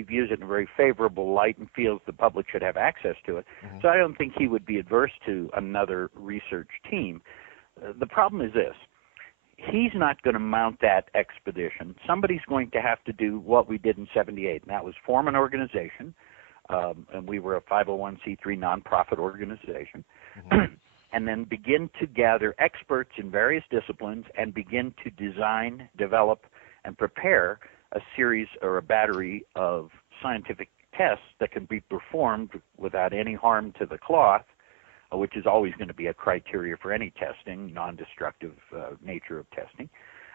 views it in a very favorable light and feels the public should have access to it. Mm-hmm. So I don't think he would be adverse to another research team. The problem is this. He's not going to mount that expedition. Somebody's going to have to do what we did in 78, and that was form an organization, and we were a 501c3 nonprofit organization, mm-hmm. and then begin to gather experts in various disciplines and begin to design, develop, and prepare a series or a battery of scientific tests that can be performed without any harm to the cloth, which is always going to be a criteria for any testing, non-destructive nature of testing.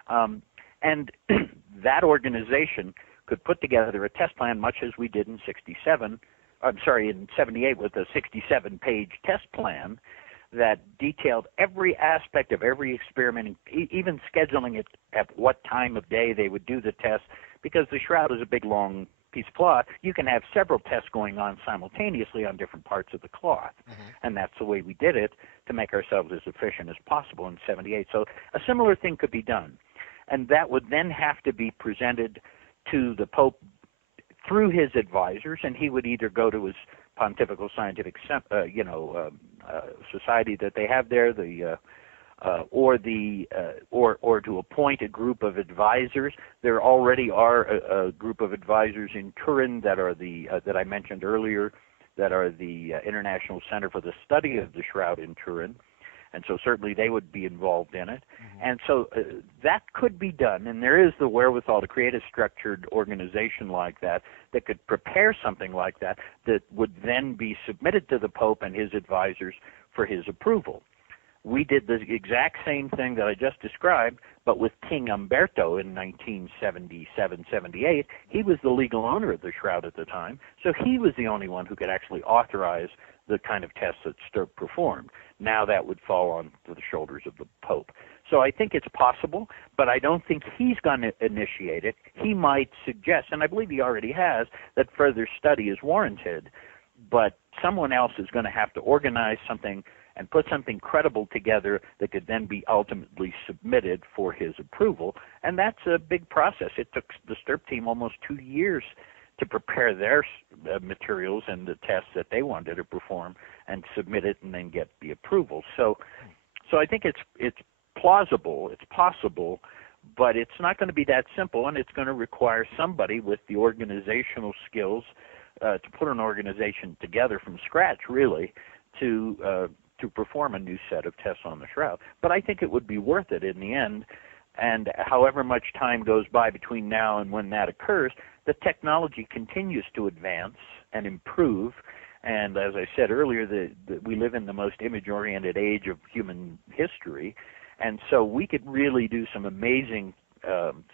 And that organization could put together a test plan, much as we did in in 78 with a 67-page test plan that detailed every aspect of every experiment, even scheduling it at what time of day they would do the test, because the shroud is a big, long piece of cloth. You can have several tests going on simultaneously on different parts of the cloth, and that's the way we did it to make ourselves as efficient as possible in 78. So a similar thing could be done, and that would then have to be presented to the Pope through his advisors, and he would either go to his Pontifical Scientific Society that they have there, or to appoint a group of advisors. There already are a group of advisors in Turin that are that I mentioned earlier, that are the International Center for the Study of the Shroud in Turin. And so certainly they would be involved in it. And so that could be done, and there is the wherewithal to create a structured organization like that that could prepare something like that that would then be submitted to the Pope and his advisors for his approval. We did the exact same thing that I just described, but with King Umberto in 1977-78. He was the legal owner of the shroud at the time, so he was the only one who could actually authorize the kind of tests that Stirp performed. Now that would fall on the shoulders of the Pope. So I think it's possible, but I don't think he's going to initiate it. He might suggest, and I believe he already has, that further study is warranted, but someone else is going to have to organize something and put something credible together that could then be ultimately submitted for his approval, and that's a big process. It took the Stirp team almost 2 years to prepare their materials and the tests that they wanted to perform and submit it and then get the approval. So I think it's plausible, it's possible, but it's not going to be that simple, and it's going to require somebody with the organizational skills to put an organization together from scratch, really, to perform a new set of tests on the shroud. But I think it would be worth it in the end, and however much time goes by between now and when that occurs, the technology continues to advance and improve. And as I said earlier, we live in the most image-oriented age of human history, and so we could really do some amazing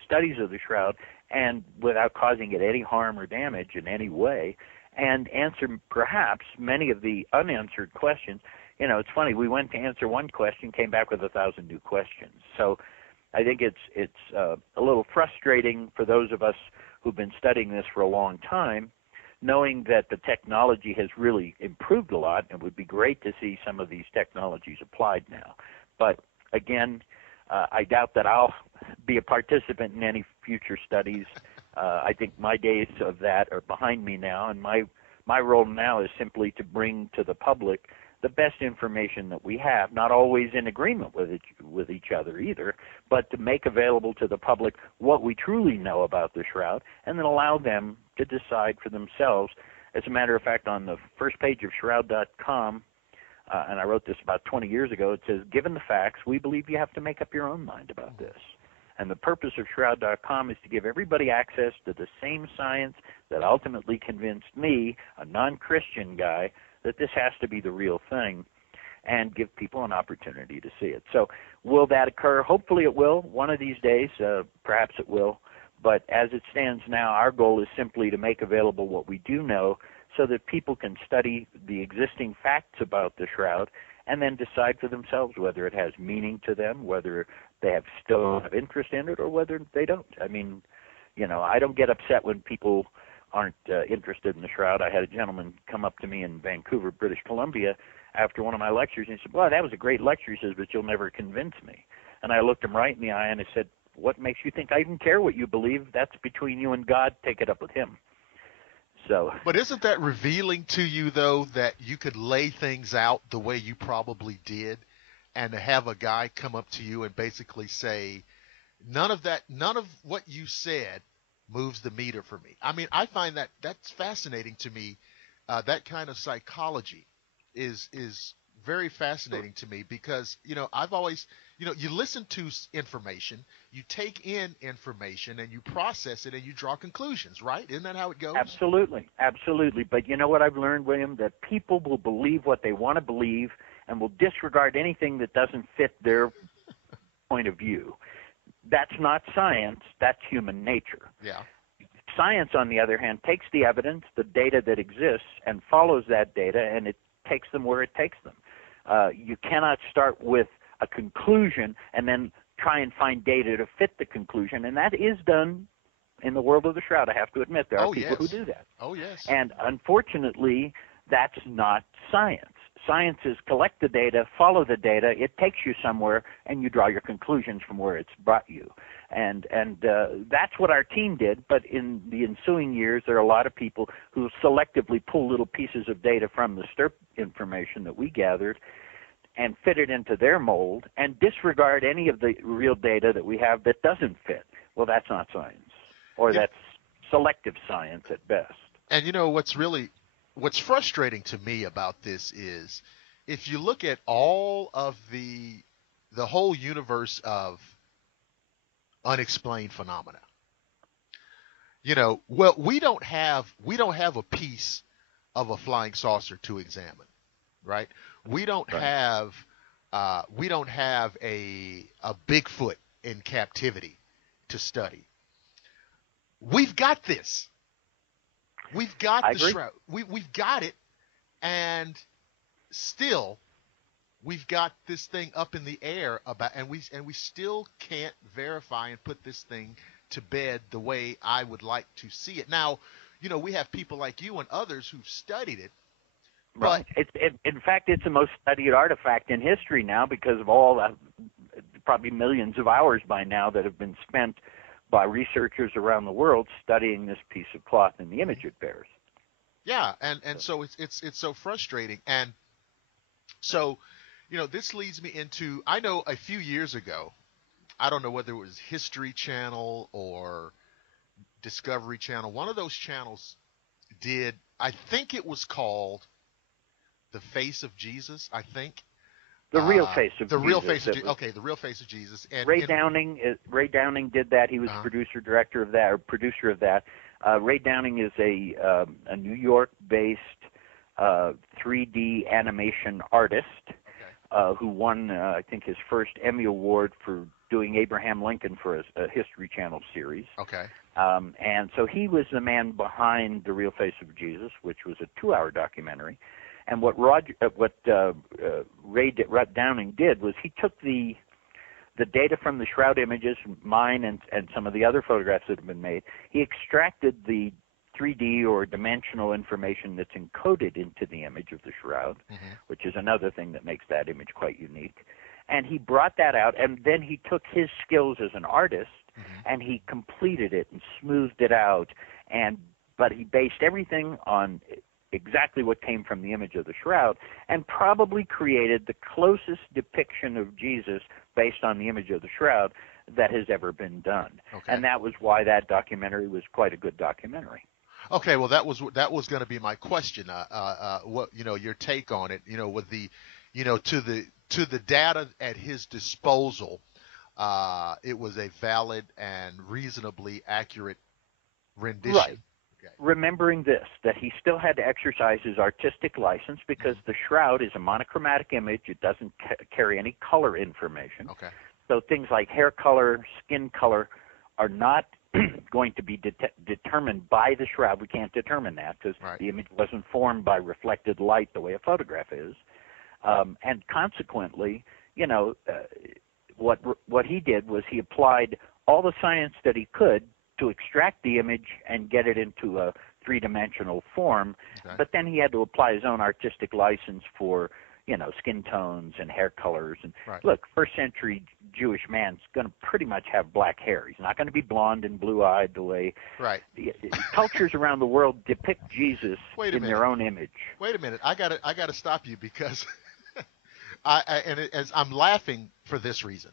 studies of the shroud and without causing it any harm or damage in any way, and answer perhaps many of the unanswered questions. You know, it's funny, we went to answer one question, came back with 1,000 new questions. So I think it's a little frustrating for those of us who've been studying this for a long time, knowing that the technology has really improved a lot, and it would be great to see some of these technologies applied now. But again, I doubt that I'll be a participant in any future studies. I think my days of that are behind me now, and my role now is simply to bring to the public the best information that we have, not always in agreement with each other either, but to make available to the public what we truly know about the shroud and then allow them to decide for themselves. As a matter of fact, on the first page of Shroud.com, and I wrote this about 20 years ago, it says, "Given the facts, we believe you have to make up your own mind about this." And the purpose of Shroud.com is to give everybody access to the same science that ultimately convinced me, a non-Christian guy, that this has to be the real thing, and give people an opportunity to see it. So will that occur? Hopefully it will. One of these days, perhaps it will. But as it stands now, our goal is simply to make available what we do know so that people can study the existing facts about the shroud and then decide for themselves whether it has meaning to them, whether they still have interest in it, or whether they don't. I mean, you know, I don't get upset when people aren't interested in the shroud. I had a gentleman come up to me in Vancouver, British Columbia, after one of my lectures, and he said, "Well, that was a great lecture," he says, "but you'll never convince me." And I looked him right in the eye and I said, "What makes you think I even care what you believe? That's between you and God. Take it up with him." So, but isn't that revealing to you, though, that you could lay things out the way you probably did, and to have a guy come up to you and basically say, none of what you said moves the meter for me? I mean, I find that's fascinating to me. That kind of psychology is very fascinating to me, because, you know, I've always, you know, you listen to information, you take in information, and you process it, and you draw conclusions, right? Isn't that how it goes? Absolutely, absolutely. But you know what I've learned, William? That people will believe what they want to believe and will disregard anything that doesn't fit their point of view. That's not science. That's human nature. Yeah. Science, on the other hand, takes the evidence, the data that exists, and follows that data, and it takes them where it takes them. You cannot start with a conclusion and then try and find data to fit the conclusion, and that is done in the world of the Shroud. I have to admit, there are people who do that. Oh, yes. And unfortunately, that's not science. Science is collect the data, follow the data, it takes you somewhere, and you draw your conclusions from where it's brought you. And that's what our team did, but in the ensuing years, there are a lot of people who selectively pull little pieces of data from the STIRP information that we gathered and fit it into their mold and disregard any of the real data that we have that doesn't fit. Well, that's not science, or that's selective science at best. And you know what's frustrating to me about this is if you look at all of the whole universe of unexplained phenomena, well, we don't have a piece of a flying saucer to examine, right? We don't have a Bigfoot in captivity to study. We've got this. We've got the shroud. We've got it, and still we've got this thing up in the air and we still can't verify and put this thing to bed the way I would like to see it. Now, we have people like you and others who've studied it. Right. In fact, it's the most studied artifact in history now because of all probably millions of hours by now that have been spent by researchers around the world studying this piece of cloth and the image it bears. Yeah, and so it's so frustrating. And so, this leads me into, I know a few years ago, I don't know whether it was History Channel or Discovery Channel, one of those channels did, I think it was called The Face of Jesus, I think. The Real Face of Jesus. The Real Face of Jesus. Okay, The Real Face of Jesus. And Ray Downing did that. He was producer of that. Ray Downing is a New York-based 3D animation artist who won, I think, his first Emmy Award for doing Abraham Lincoln for a History Channel series. Okay. And so he was the man behind The Real Face of Jesus, which was a 2-hour documentary. And what Ray Downing did was he took the data from the shroud images, mine and some of the other photographs that have been made. He extracted the 3D or dimensional information that's encoded into the image of the shroud, which is another thing that makes that image quite unique. And he brought that out, and then he took his skills as an artist and he completed it and smoothed it out. But he based everything on exactly what came from the image of the shroud, and probably created the closest depiction of Jesus based on the image of the shroud that has ever been done. Okay. And that was why that documentary was quite a good documentary. Okay, well, that was going to be my question. What your take on it? With the to the data at his disposal, it was a valid and reasonably accurate rendition. Right. Okay. Remembering this, that he still had to exercise his artistic license because the shroud is a monochromatic image. It doesn't carry any color information. Okay. So things like hair color, skin color are not going to be determined by the shroud. We can't determine that because the image wasn't formed by reflected light the way a photograph is. And consequently, what he did was he applied all the science that he could to extract the image and get it into a three-dimensional form, but then he had to apply his own artistic license for, skin tones and hair colors. And look, first-century Jewish man's going to pretty much have black hair. He's not going to be blonde and blue-eyed the way the cultures around the world depict Jesus in their own image. Wait a minute, I got to stop you because as I'm laughing for this reason.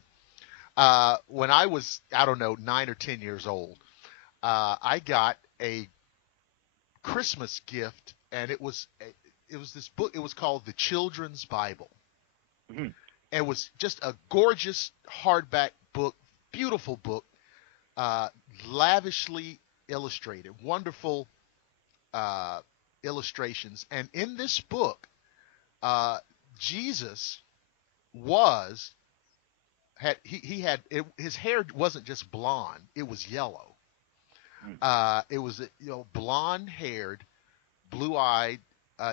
When I was, 9 or 10 years old, I got a Christmas gift, and it was this book. It was called The Children's Bible. Mm-hmm. It was just a gorgeous hardback book, beautiful book, lavishly illustrated, wonderful illustrations. And in this book, Jesus was his hair wasn't just blonde; it was yellow. Mm. It was blonde-haired, blue-eyed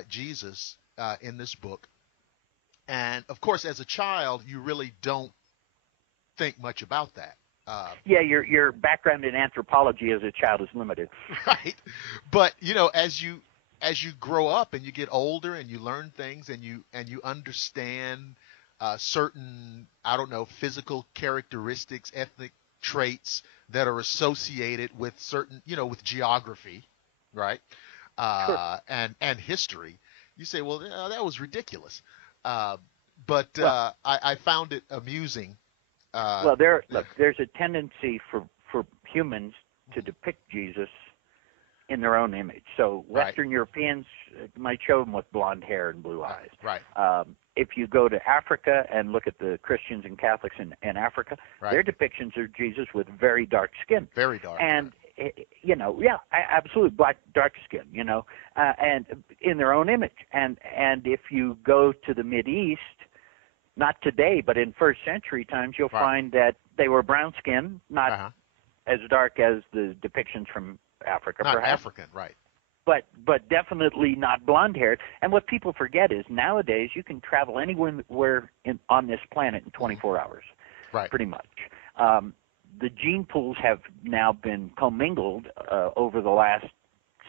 Jesus in this book, and of course, as a child, you really don't think much about that. Yeah, your background in anthropology as a child is limited. Right, but as you grow up and you get older and you learn things and you understand certain, I don't know, physical characteristics, ethnic traits that are associated with certain, with geography, right? Sure. And history. You say, well, that was ridiculous. Uh, but Well, I found it amusing. well, there's a tendency for humans to depict Jesus in their own image. So Right. Western Europeans might show him with blonde hair and blue eyes. Right. If you go to Africa and look at the Christians and Catholics in Africa, Right. their depictions of Jesus with very dark skin. Very dark. And absolutely dark skin, and in their own image. And if you go to the Mideast, not today, but in first century times, you'll Right. find that they were brown skin, not Uh-huh. as dark as the depictions from Africa, Not perhaps, African, right? but definitely not blonde haired. And what people forget is nowadays you can travel anywhere on this planet in 24 hours, Right. pretty much. The gene pools have now been commingled over the last,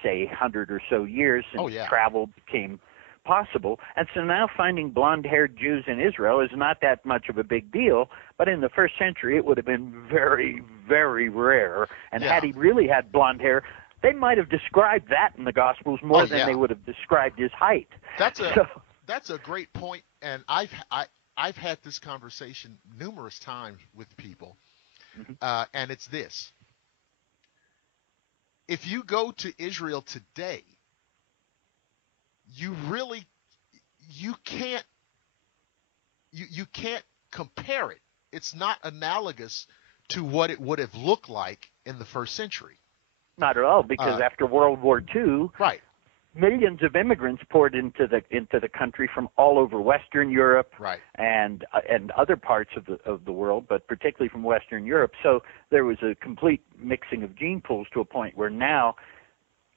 say, 100 or so years since Oh, yeah. travel became possible. And so now finding blonde-haired Jews in Israel is not that much of a big deal, but in the first century it would have been very, very rare. And Yeah. had he really had blonde hair, they might have described that in the Gospels more than yeah. they would have described his height. That's So- a great point, and I've had this conversation numerous times with people, and it's this: if you go to Israel today, you can't compare it. It's not analogous to what it would have looked like in the first century. Not at all, because after World War II, Right. millions of immigrants poured into the country from all over Western Europe, Right. and other parts of the world, but particularly from Western Europe. So there was a complete mixing of gene pools to a point where now,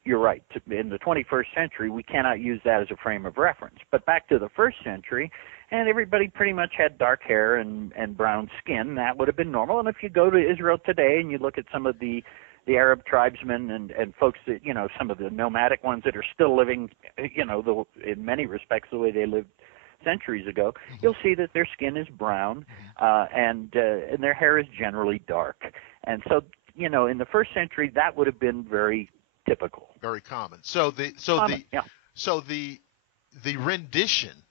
you're right, in the 21st century we cannot use that as a frame of reference. But back to the first century, and everybody pretty much had dark hair and brown skin. That would have been normal. And if you go to Israel today and you look at some of the Arab tribesmen and folks that, some of the nomadic ones that are still living, in many respects the way they lived centuries ago, you'll see that their skin is brown, and their hair is generally dark. And so, in the first century, that would have been very typical. Very common. Yeah. The rendition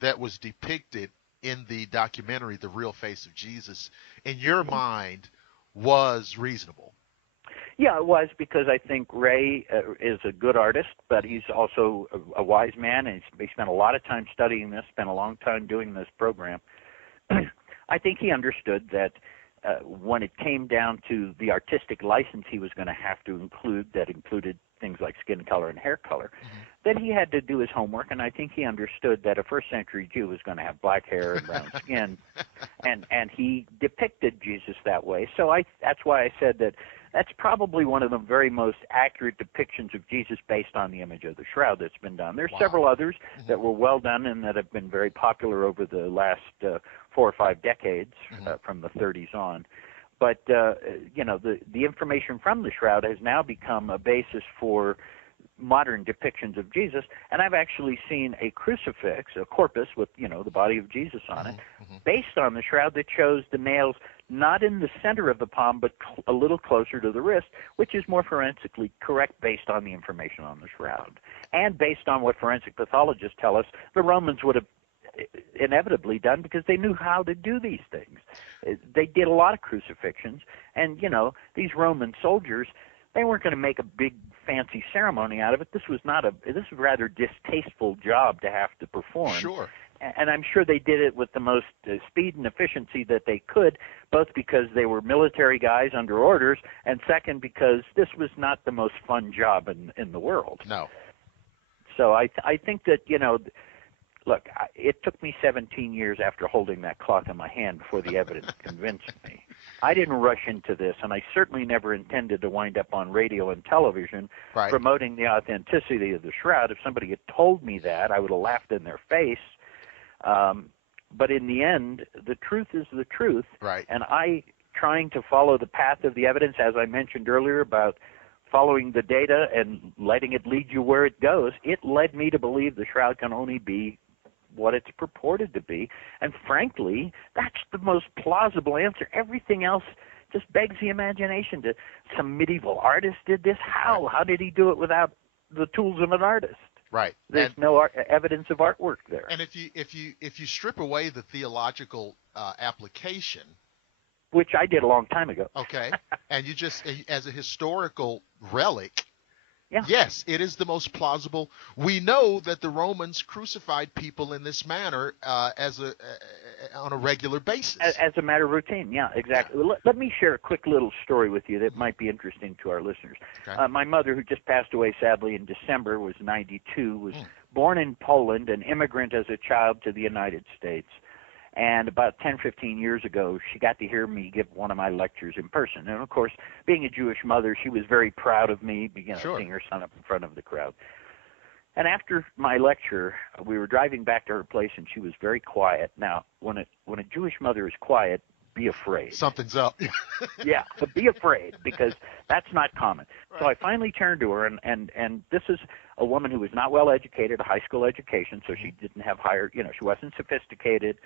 that was depicted in the documentary, The Real Face of Jesus, in your mind, was reasonable. Yeah, it was, because I think Ray is a good artist, but he's also a wise man, and he spent a lot of time studying this, spent a long time doing this program. I think he understood that when it came down to the artistic license he was going to have to include, that included things like skin color and hair color, that he had to do his homework, and I think he understood that a first-century Jew was going to have black hair and brown skin, and he depicted Jesus that way. So that's why I said that that's probably one of the very most accurate depictions of Jesus based on the image of the shroud that's been done. There's several others that were well done and that have been very popular over the last 4 or 5 decades, from the 30s on. But, the information from the shroud has now become a basis for modern depictions of Jesus. And I've actually seen a crucifix, a corpus with, the body of Jesus on it, based on the shroud, that shows the nails not in the center of the palm, but a little closer to the wrist, which is more forensically correct based on the information on the shroud. And based on what forensic pathologists tell us the Romans would have inevitably done, because they knew how to do these things. They did a lot of crucifixions, and these Roman soldiers, they weren't going to make a big fancy ceremony out of it. This was a rather distasteful job to have to perform. Sure. And I'm sure they did it with the most speed and efficiency that they could, both because they were military guys under orders, and second, because this was not the most fun job in the world. No. So I think that, look, it took me 17 years after holding that cloth in my hand before the evidence convinced me. I didn't rush into this, and I certainly never intended to wind up on radio and television promoting the authenticity of the shroud. If somebody had told me that, I would have laughed in their face. But in the end, the truth is the truth. Right. And I, trying to follow the path of the evidence, as I mentioned earlier about following the data and letting it lead you where it goes, it led me to believe the shroud can only be what it's purported to be. And frankly, that's the most plausible answer. Everything else just begs the imagination. Some medieval artist did this. How? Right. How did he do it without the tools of an artist? Right. There's no evidence of artwork there. And if you strip away the theological application, which I did a long time ago. Okay. And you just, as a historical relic, yeah. Yes, it is the most plausible. We know that the Romans crucified people in this manner on a regular basis. As a matter of routine, yeah, exactly. Yeah. Let me share a quick little story with you that might be interesting to our listeners. Okay. My mother, who just passed away sadly in December, was 92, was born in Poland, an immigrant as a child to the United States. And about 10, 15 years ago, she got to hear me give one of my lectures in person. And, of course, being a Jewish mother, she was very proud of me, seeing her son up in front of the crowd. And after my lecture, we were driving back to her place, and she was very quiet. Now, when a Jewish mother is quiet, be afraid. Something's up. Yeah, but be afraid, because that's not common. Right. So I finally turned to her, and this is a woman who was not well educated, a high school education, so she didn't have she wasn't sophisticated.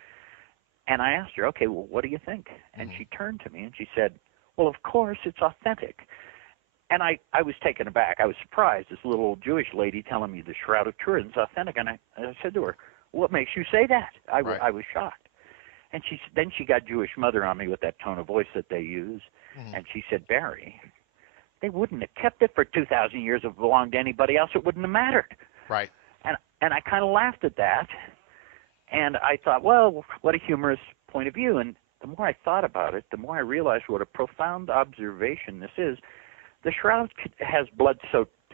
And I asked her, okay, well, what do you think? And she turned to me and she said, well, of course, it's authentic. And I was taken aback. I was surprised, this little Jewish lady telling me the Shroud of Turin is authentic. And I said to her, what makes you say that? I was shocked. And then she got Jewish mother on me with that tone of voice that they use. And she said, Barrie, they wouldn't have kept it for 2,000 years if it belonged to anybody else. It wouldn't have mattered. Right. And I kind of laughed at that. And I thought, well, what a humorous point of view. And the more I thought about it, the more I realized what a profound observation this is. The shroud has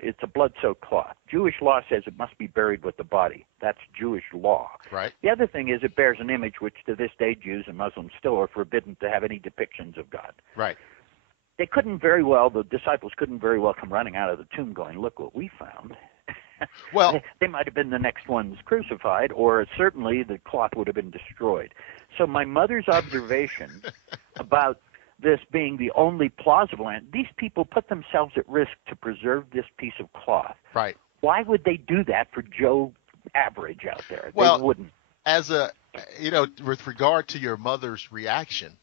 it's a blood-soaked cloth. Jewish law says it must be buried with the body. That's Jewish law. Right. The other thing is it bears an image which to this day Jews and Muslims still are forbidden to have any depictions of God. Right. The disciples couldn't very well come running out of the tomb going, look what we found. Well, they might have been the next ones crucified, or certainly the cloth would have been destroyed. So my mother's observation about this being the only plausible, and these people put themselves at risk to preserve this piece of cloth. Right. Why would they do that for Joe Average out there? Well, they wouldn't. With regard to your mother's reaction,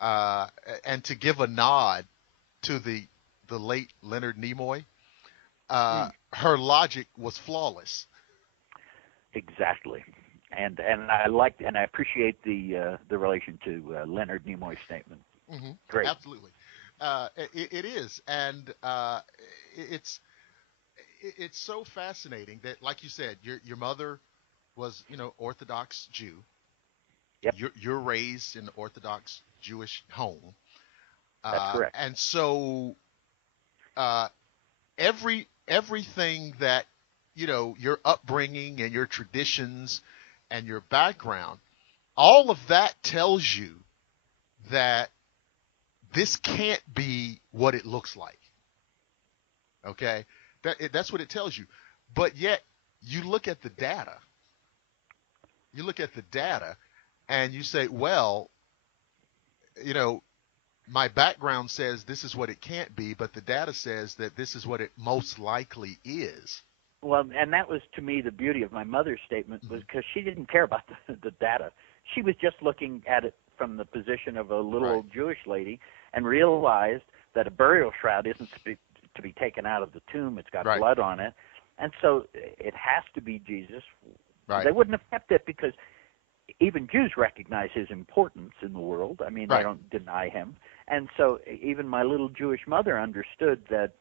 and to give a nod to the late Leonard Nimoy, her logic was flawless. Exactly, and I appreciate the relation to Leonard Nimoy's statement. Mm-hmm. Great, absolutely, it is, and it's so fascinating that, like you said, your mother was Orthodox Jew. Yep. You're raised in an Orthodox Jewish home. That's correct. And so, everything that, your upbringing and your traditions and your background, all of that tells you that this can't be what it looks like. Okay? That's what it tells you. But yet, you look at the data. And you say, well, my background says this is what it can't be, but the data says that this is what it most likely is. Well, and that was, to me, the beauty of my mother's statement, was because she didn't care about the data. She was just looking at it from the position of a little old Jewish lady and realized that a burial shroud isn't to be taken out of the tomb. It's got blood on it. And so it has to be Jesus. Right. They wouldn't have kept it because even Jews recognize his importance in the world. I mean, they don't deny him. And so even my little Jewish mother understood that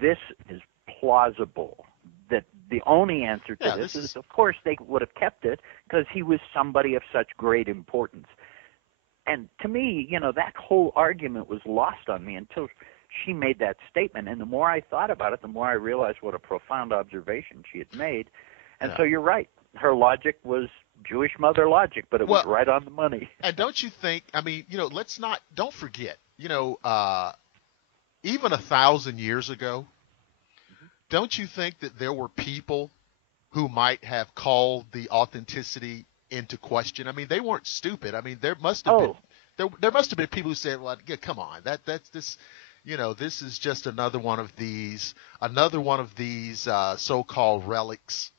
this is plausible, that the only answer to this is, of course, they would have kept it because he was somebody of such great importance. And to me, that whole argument was lost on me until she made that statement. And the more I thought about it, the more I realized what a profound observation she had made. And so you're right. her logic was Jewish mother logic, but it was right on the money. And don't you think, I mean, don't forget, even 1,000 years ago, don't you think that there were people who might have called the authenticity into question? I mean, they weren't stupid. I mean, there must have been people who said, "Well, yeah, come on, that's this, this is just another one of these so-called relics."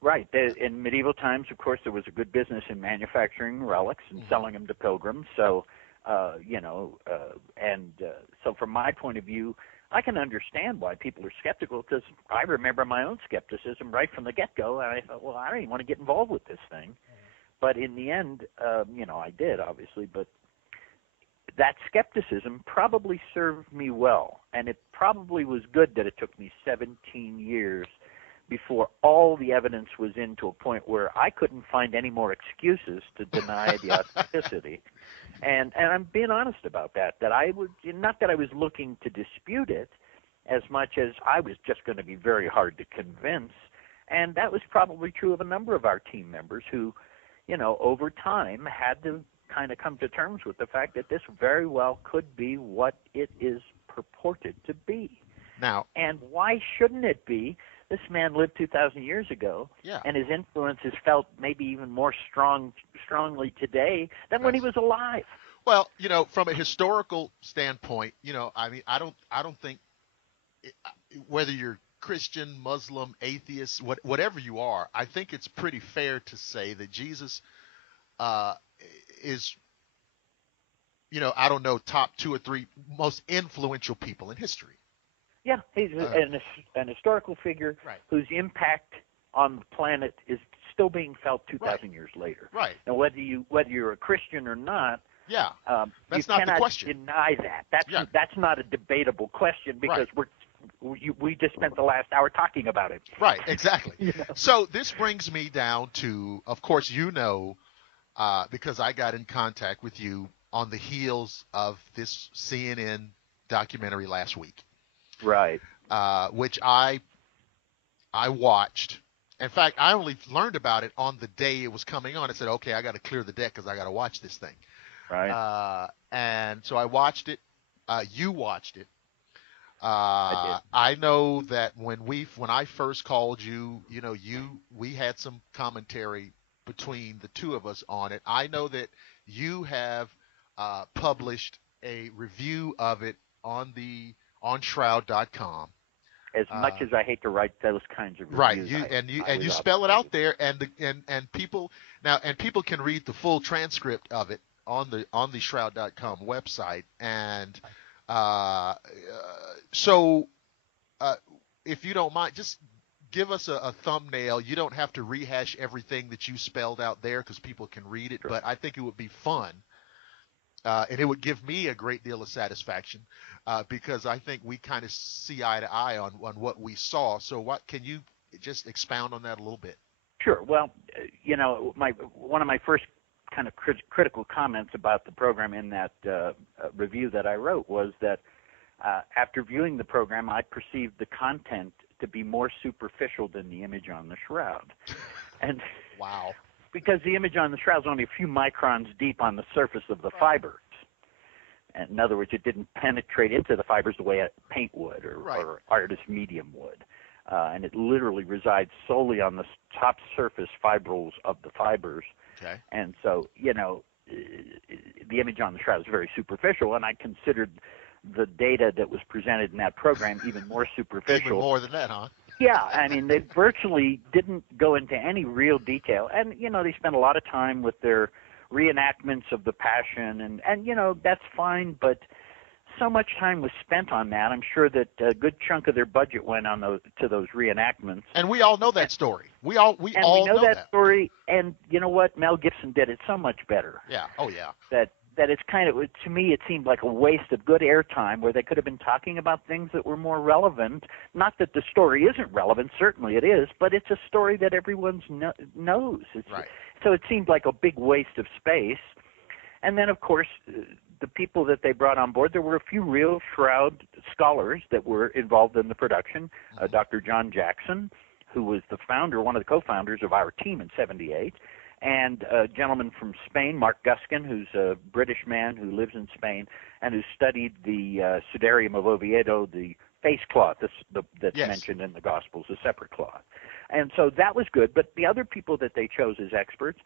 Right. In medieval times, of course, there was a good business in manufacturing relics and selling them to pilgrims. So, so from my point of view, I can understand why people are skeptical, because I remember my own skepticism right from the get-go, and I thought, well, I don't even want to get involved with this thing. But in the end, I did, obviously, but that skepticism probably served me well, and it probably was good that it took me 17 years before all the evidence was in to a point where I couldn't find any more excuses to deny the authenticity. And I'm being honest about that I would, not that I was looking to dispute it as much as I was just going to be very hard to convince. And that was probably true of a number of our team members who, over time had to kind of come to terms with the fact that this very well could be what it is purported to be. Now, and why shouldn't it be? This man lived 2,000 years ago, and his influence is felt maybe even more strongly today than when he was alive. Well, from a historical standpoint, I mean, I don't think whether you're Christian, Muslim, atheist, whatever you are, I think it's pretty fair to say that Jesus is, I don't know, top 2 or 3 most influential people in history. Yeah, he's an historical figure whose impact on the planet is still being felt 2,000 years later. Right. And whether you're a Christian or not, that's you not cannot the question. deny that. That's not a debatable question, because we just spent the last hour talking about it. Right, exactly. So this brings me down to, of course, because I got in contact with you on the heels of this CNN documentary last week. Right. Which I watched. In fact, I only learned about it on the day it was coming on. I said, okay, I got to clear the deck because I got to watch this thing. Right. And so I watched it. You watched it. I did. I know that when I first called you, we had some commentary between the two of us on it. I know that you have published a review of it on Shroud.com. As much as I hate to write those kinds of reviews, right? You spell it out there, and people can read the full transcript of it on the Shroud.com website. And so, if you don't mind, just give us a thumbnail. You don't have to rehash everything that you spelled out there because people can read it. Sure. But I think it would be fun. And it would give me a great deal of satisfaction because I think we kind of see eye to eye on what we saw. So can you just expound on that a little bit? Sure. Well, one of my first kind of critical comments about the program in that review that I wrote was that after viewing the program, I perceived the content to be more superficial than the image on the shroud. And wow. Because the image on the shroud is only a few microns deep on the surface of the fibers. And in other words, it didn't penetrate into the fibers the way a paint would or artist medium would. And it literally resides solely on the top surface fibrils of the fibers. Okay. And so, the image on the shroud is very superficial, and I considered the data that was presented in that program even more superficial. Even more than that, huh? Yeah, I mean, they virtually didn't go into any real detail. And, they spent a lot of time with their reenactments of the Passion, and that's fine, but so much time was spent on that. I'm sure that a good chunk of their budget went on to those reenactments. And we all know that story. We all know that story, and you know what? Mel Gibson did it so much better. Yeah, oh yeah. That it's kind of, to me, it seemed like a waste of good airtime where they could have been talking about things that were more relevant. Not that the story isn't relevant, certainly it is, but it's a story that everyone knows. Right. So it seemed like a big waste of space. And then, of course, the people that they brought on board, there were a few real Shroud scholars that were involved in the production. Dr. John Jackson, who was the founder, one of the co-founders of our team in '78, and a gentleman from Spain, Mark Guskin, who's a British man who lives in Spain and who studied the Sudarium of Oviedo, the face cloth that's Yes. mentioned in the Gospels, a separate cloth. And so that was good, but the other people that they chose as experts,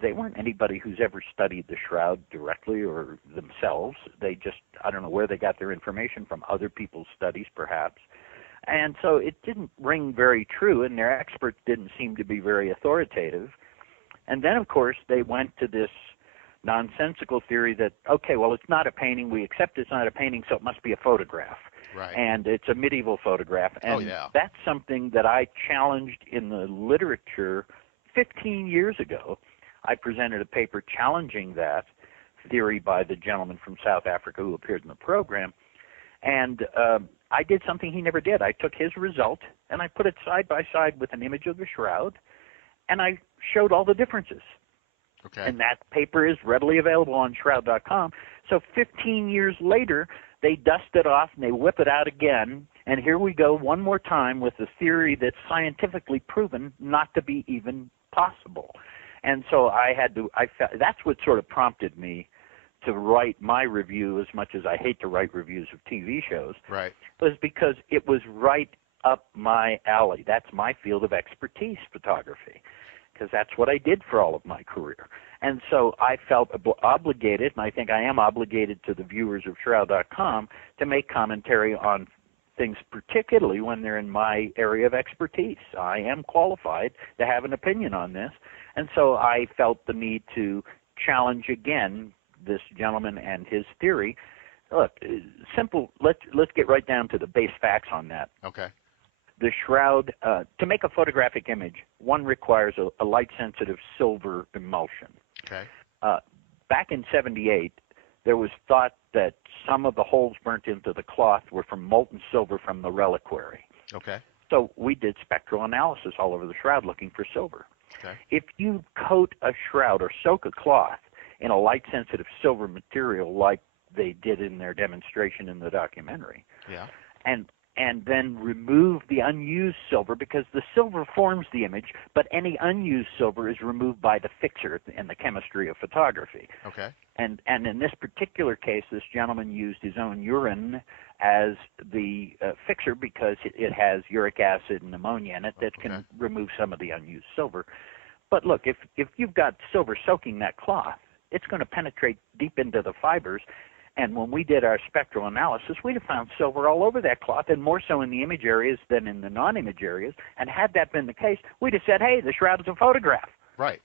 they weren't anybody who's ever studied the shroud directly or themselves. They just, I don't know where they got their information from, other people's studies perhaps. And so it didn't ring very true, and their experts didn't seem to be very authoritative. And then, of course, they went to this nonsensical theory that, okay, well, it's not a painting. We accept it's not a painting, so it must be a photograph. Right. And it's a medieval photograph. And that's something that I challenged in the literature 15 years ago. I presented a paper challenging that theory by the gentleman from South Africa who appeared in the program. And I did something he never did. I took his result, and I put it side by side with an image of the shroud, and I showed all the differences. Okay. And that paper is readily available on Shroud.com. So 15 years later, they dust it off and they whip it out again, and here we go one more time with a theory that's scientifically proven not to be even possible. And so that's what sort of prompted me to write my review, as much as I hate to write reviews of TV shows, Right. was because it was right up my alley. That's my field of expertise, photography, because that's what I did for all of my career. And so I felt obligated, and I think I am obligated to the viewers of Shroud.com, to make commentary on things, particularly when they're in my area of expertise. I am qualified to have an opinion on this, and so I felt the need to challenge again this gentleman and his theory. Look, simple. Let's get right down to the base facts on that. Okay. The shroud, to make a photographic image, one requires a light-sensitive silver emulsion. Okay. Back in '78, there was thought that some of the holes burnt into the cloth were from molten silver from the reliquary. Okay. So we did spectral analysis all over the shroud looking for silver. Okay. If you coat a shroud or soak a cloth in a light-sensitive silver material like they did in their demonstration in the documentary, Yeah. and then remove the unused silver, because the silver forms the image, but any unused silver is removed by the fixer in the chemistry of photography. Okay. And in this particular case, this gentleman used his own urine as the fixer because it has uric acid and ammonia in it that can remove some of the unused silver. But look, if you've got silver soaking that cloth, it's going to penetrate deep into the fibers. And when we did our spectral analysis, we'd have found silver all over that cloth, and more so in the image areas than in the non-image areas. And had that been the case, we'd have said, hey, the shroud is a photograph. Right.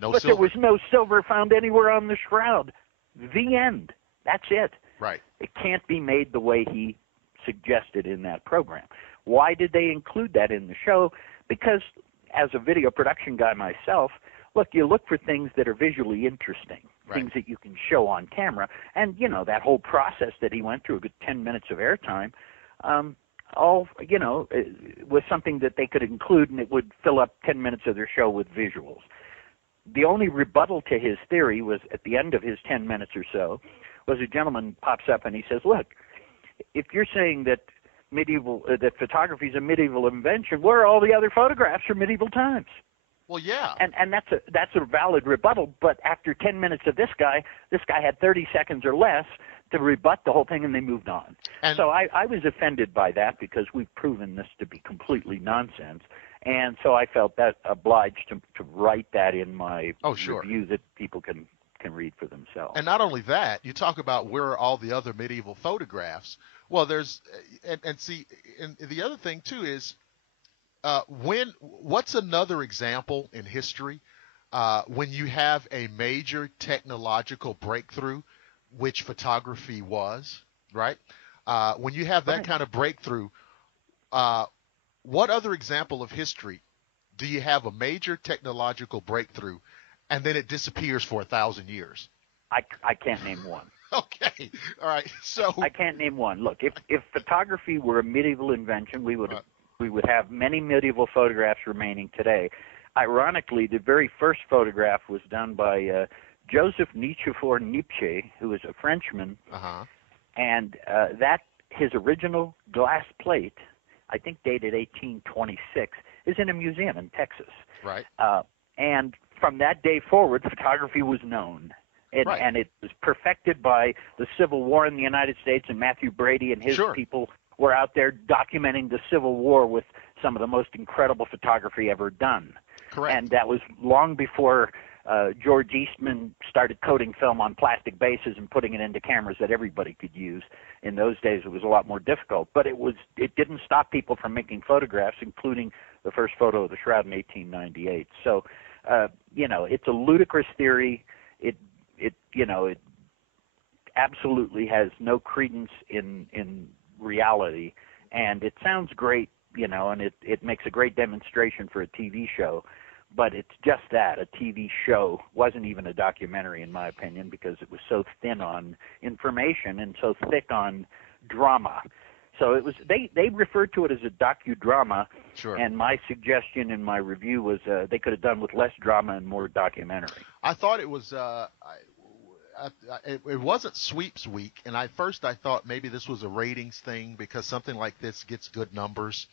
No but silver. There was no silver found anywhere on the shroud. The end. That's it. Right. It can't be made the way he suggested in that program. Why did they include that in the show? Because as a video production guy myself, look, you look for things that are visually interesting, things that you can show on camera. And, you know, that whole process that he went through, a good 10 minutes of airtime, was something that they could include, and it would fill up 10 minutes of their show with visuals. The only rebuttal to his theory was at the end of his 10 minutes or so, was a gentleman pops up and he says, look, if you're saying that that photography is a medieval invention, where are all the other photographs from medieval times? Well, yeah. And that's a valid rebuttal, but after 10 minutes of this guy had 30 seconds or less to rebut the whole thing, and they moved on. And so I was offended by that, because we've proven this to be completely nonsense. And so I felt that obliged to write that in my review that people can read for themselves. And not only that, you talk about where are all the other medieval photographs. Well, there's and the other thing too is what's another example in history when you have a major technological breakthrough, which photography was, right? When you have that kind of breakthrough, what other example of history do you have a major technological breakthrough and then it disappears for 1,000 years? I can't name one. Okay. All right. So I can't name one. Look, if photography were a medieval invention, we would have many medieval photographs remaining today. Ironically, the very first photograph was done by Joseph Nicephore Niepce, who was a Frenchman, and his original glass plate I think dated 1826, is in a museum in Texas. Right. And from that day forward, photography was known. Right. And it was perfected by the Civil War in the United States, and Matthew Brady and his people were out there documenting the Civil War with some of the most incredible photography ever done. Correct. And that was long before George Eastman started coating film on plastic bases and putting it into cameras that everybody could use. In those days, it was a lot more difficult. But it didn't stop people from making photographs, including the first photo of the Shroud in 1898. So, it's a ludicrous theory. It absolutely has no credence in reality, and it sounds great, and it makes a great demonstration for a TV show, but it's just that, a TV show. Wasn't even a documentary, in my opinion, because it was so thin on information and so thick on drama. So it was they referred to it as a docudrama, and my suggestion in my review was they could have done with less drama and more documentary. I thought it was it wasn't Sweeps Week, and I thought maybe this was a ratings thing because something like this gets good numbers.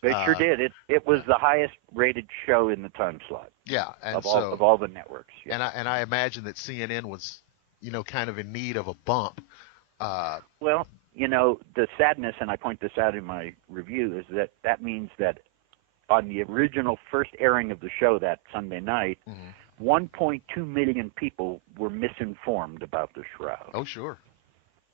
It sure did. It was the highest rated show in the time slot. Yeah, and of all the networks. Yeah. And I imagine that CNN was, kind of in need of a bump. Well, the sadness, and I point this out in my review, is that means that on the original first airing of the show that Sunday night, 1.2 million people were misinformed about the Shroud. Oh, sure.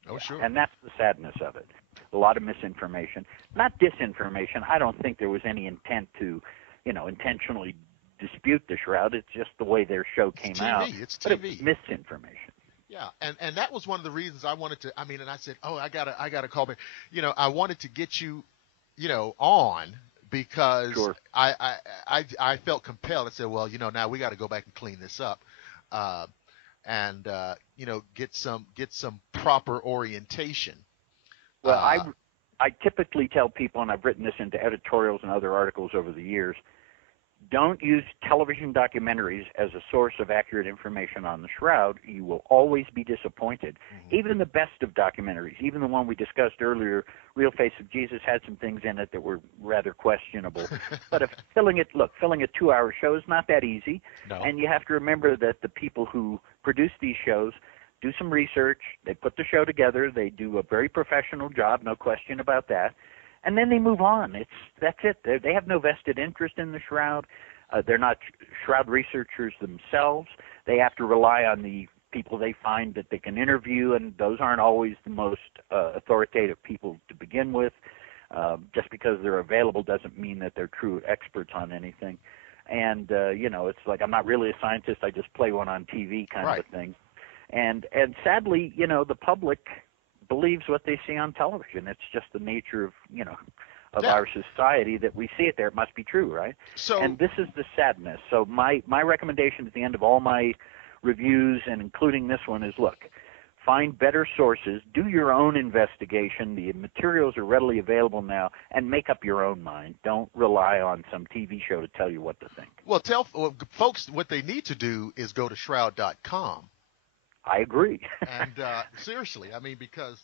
Oh, sure. And that's the sadness of it. A lot of misinformation. Not disinformation. I don't think there was any intent to, intentionally dispute the Shroud. It's just the way their show came out. It's TV. But it was misinformation. Yeah, and that was one of the reasons I wanted to. I I said, I gotta call back. I wanted to get you, on because I felt compelled. I said, well, now we got to go back and clean this up, and get some proper orientation. Well, I typically tell people, and I've written this into editorials and other articles over the years, don't use television documentaries as a source of accurate information on the Shroud. You will always be disappointed. Even the best of documentaries, even the one we discussed earlier, Real Face of Jesus, had some things in it that were rather questionable. But filling a 2-hour show is not that easy. No. And you have to remember that the people who produce these shows do some research. They put the show together. They do a very professional job, no question about that. And then they move on. That's it. They have no vested interest in the Shroud. They're not Shroud researchers themselves. They have to rely on the people they find that they can interview, and those aren't always the most authoritative people to begin with. Just because they're available doesn't mean that they're true experts on anything. And, it's like I'm not really a scientist. I just play one on TV kind of a thing. And sadly, the public believes what they see on television. It's just the nature of our society that we see it there. It must be true, right? And this is the sadness. So my recommendation at the end of all my reviews, and including this one, is look, find better sources, do your own investigation. The materials are readily available now, and make up your own mind. Don't rely on some TV show to tell you what to think. Well, tell folks what they need to do is go to shroud.com. I agree. And seriously, because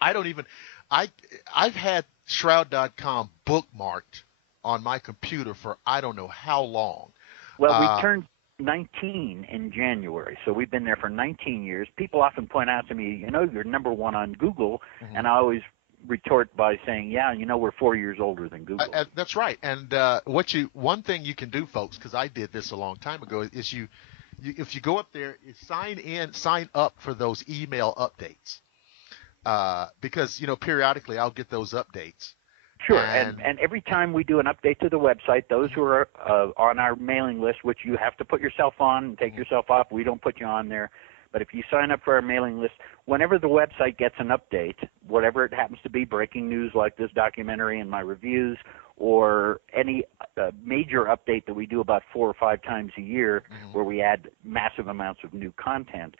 I've had Shroud.com bookmarked on my computer for I don't know how long. Well, we turned 19 in January, so we've been there for 19 years. People often point out to me, you're number one on Google, and I always retort by saying, yeah, we're 4 years older than Google. That's right. And one thing you can do, folks, because I did this a long time ago, is if you go up there, sign up for those email updates, because periodically I'll get those updates. Sure, and every time we do an update to the website, those who are on our mailing list, which you have to put yourself on and take yourself off, we don't put you on there. But if you sign up for our mailing list, whenever the website gets an update, whatever it happens to be, breaking news like this documentary and my reviews, or any major update that we do about 4 or 5 times a year where we add massive amounts of new content,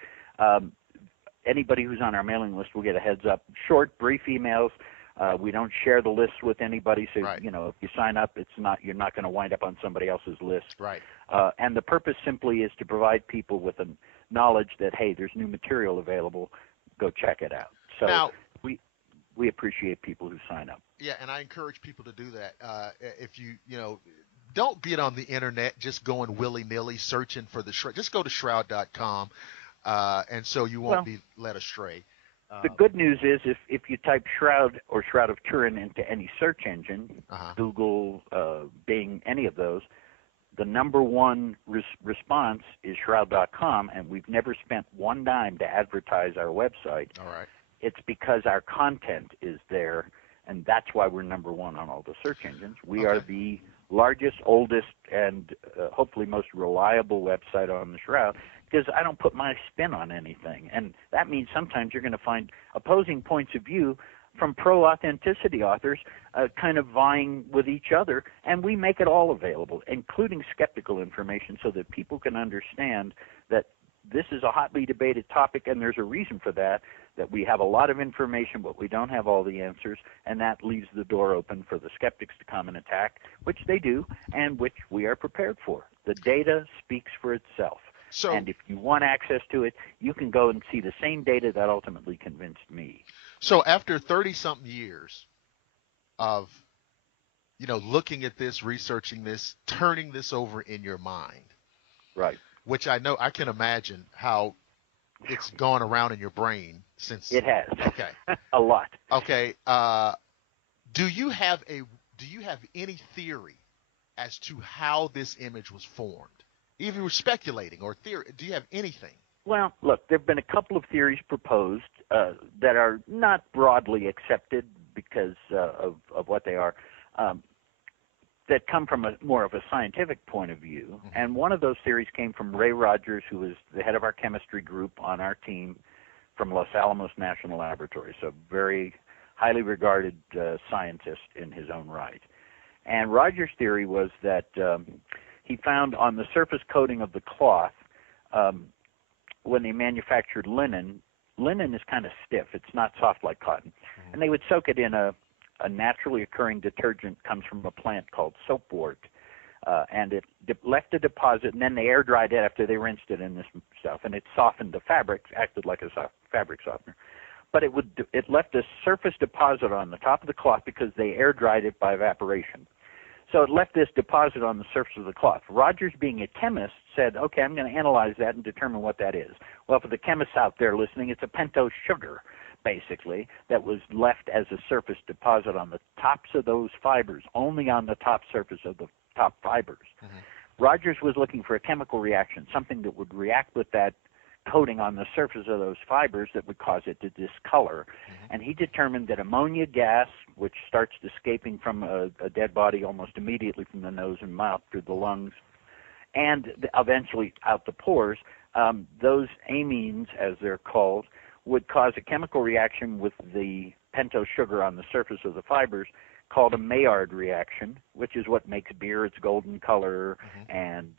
anybody who's on our mailing list will get a heads up. Short, brief emails. We don't share the list with anybody, so if you sign up, you're not going to wind up on somebody else's list. Right. And the purpose simply is to provide people with a knowledge that, hey, there's new material available. Go check it out. So now, we appreciate people who sign up. Yeah, and I encourage people to do that. If don't get on the internet just going willy-nilly searching for the Shroud. Just go to shroud.com, and so you won't be led astray. The good news is if you type Shroud or Shroud of Turin into any search engine, Google, Bing, any of those, the number one response is shroud.com, and we've never spent one dime to advertise our website. All right. It's because our content is there, and that's why we're number one on all the search engines. We are the largest, oldest, and hopefully most reliable website on the Shroud, because I don't put my spin on anything. And that means sometimes you're going to find opposing points of view from pro-authenticity authors kind of vying with each other, and we make it all available, including skeptical information, so that people can understand that this is a hotly debated topic, and there's a reason for that we have a lot of information, but we don't have all the answers, and that leaves the door open for the skeptics to come and attack, which they do, and which we are prepared for. The data speaks for itself. And if you want access to it, you can go and see the same data that ultimately convinced me. So after 30-something years of, looking at this, researching this, turning this over in your mind, right? Which I know I can imagine how it's gone around in your brain since it has. Okay, a lot. Okay, do you have any theory as to how this image was formed? Even we're speculating or theory. Do you have anything? Well, look, there have been a couple of theories proposed that are not broadly accepted because of what they are, that come from more of a scientific point of view. Mm-hmm. And one of those theories came from Ray Rogers, who was the head of our chemistry group on our team from Los Alamos National Laboratory, so very highly regarded scientist in his own right. And Rogers' theory was that he found on the surface coating of the cloth, when they manufactured linen is kind of stiff. It's not soft like cotton. Mm-hmm. And they would soak it in a naturally occurring detergent, comes from a plant called soapwort. And it left a deposit, and then they air dried it after they rinsed it in this stuff, and it softened the fabric, acted like a fabric softener. But it left a surface deposit on the top of the cloth because they air dried it by evaporation. So it left this deposit on the surface of the cloth. Rogers, being a chemist, said, okay, I'm going to analyze that and determine what that is. Well, for the chemists out there listening, it's a pentose sugar, basically, that was left as a surface deposit on the tops of those fibers, only on the top surface of the top fibers. Mm-hmm. Rogers was looking for a chemical reaction, something that would react with that coating on the surface of those fibers that would cause it to discolor. Mm-hmm. And he determined that ammonia gas, which starts escaping from a dead body almost immediately from the nose and mouth through the lungs, and eventually out the pores, those amines, as they're called, would cause a chemical reaction with the pentose sugar on the surface of the fibers called a Maillard reaction, which is what makes beer its golden color, mm-hmm. and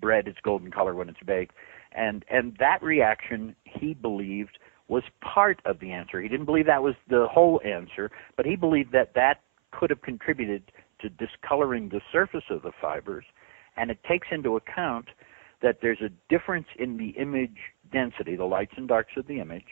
bread its golden color when it's baked. And that reaction, he believed, was part of the answer. He didn't believe that was the whole answer, but he believed that could have contributed to discoloring the surface of the fibers. And it takes into account that there's a difference in the image density, the lights and darks of the image,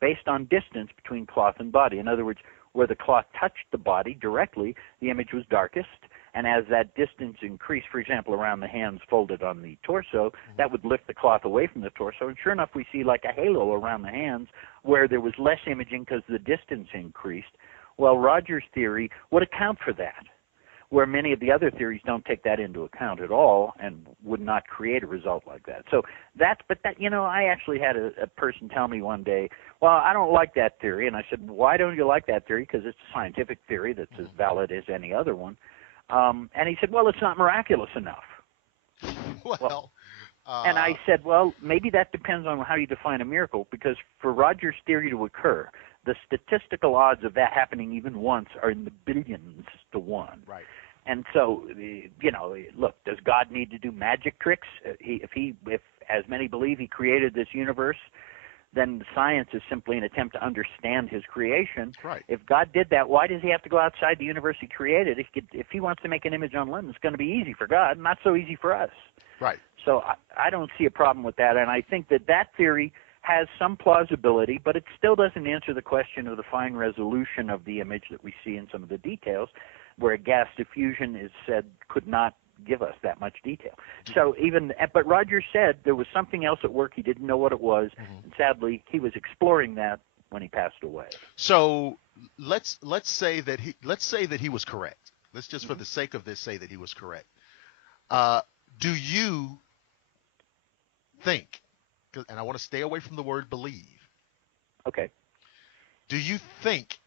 based on distance between cloth and body. In other words, where the cloth touched the body directly, the image was darkest. And as that distance increased, for example, around the hands folded on the torso, mm-hmm. that would lift the cloth away from the torso. And sure enough, we see like a halo around the hands where there was less imaging because the distance increased. Well, Rogers' theory would account for that, where many of the other theories don't take that into account at all and would not create a result like that. So I actually had a person tell me one day, well, I don't like that theory. And I said, why don't you like that theory? Because it's a scientific theory that's as valid as any other one. And he said, well, it's not miraculous enough. And I said, well, maybe that depends on how you define a miracle, because for Rogers' theory to occur, the statistical odds of that happening even once are in the billions to one. Right. And so, look, does God need to do magic tricks? If as many believe, he created this universe, then science is simply an attempt to understand his creation. Right. If God did that, why does he have to go outside the universe he created? If he wants to make an image on linen, it's going to be easy for God, not so easy for us. Right. So I don't see a problem with that, and I think that theory has some plausibility, but it still doesn't answer the question of the fine resolution of the image that we see in some of the details, where gas diffusion is said could not give us that much detail. So but Roger said there was something else at work. He didn't know what it was, and sadly, he was exploring that when he passed away. So let's say that he was correct. Let's just, for the sake of this, say that he was correct. Do you think? And I want to stay away from the word believe. Okay. Do you think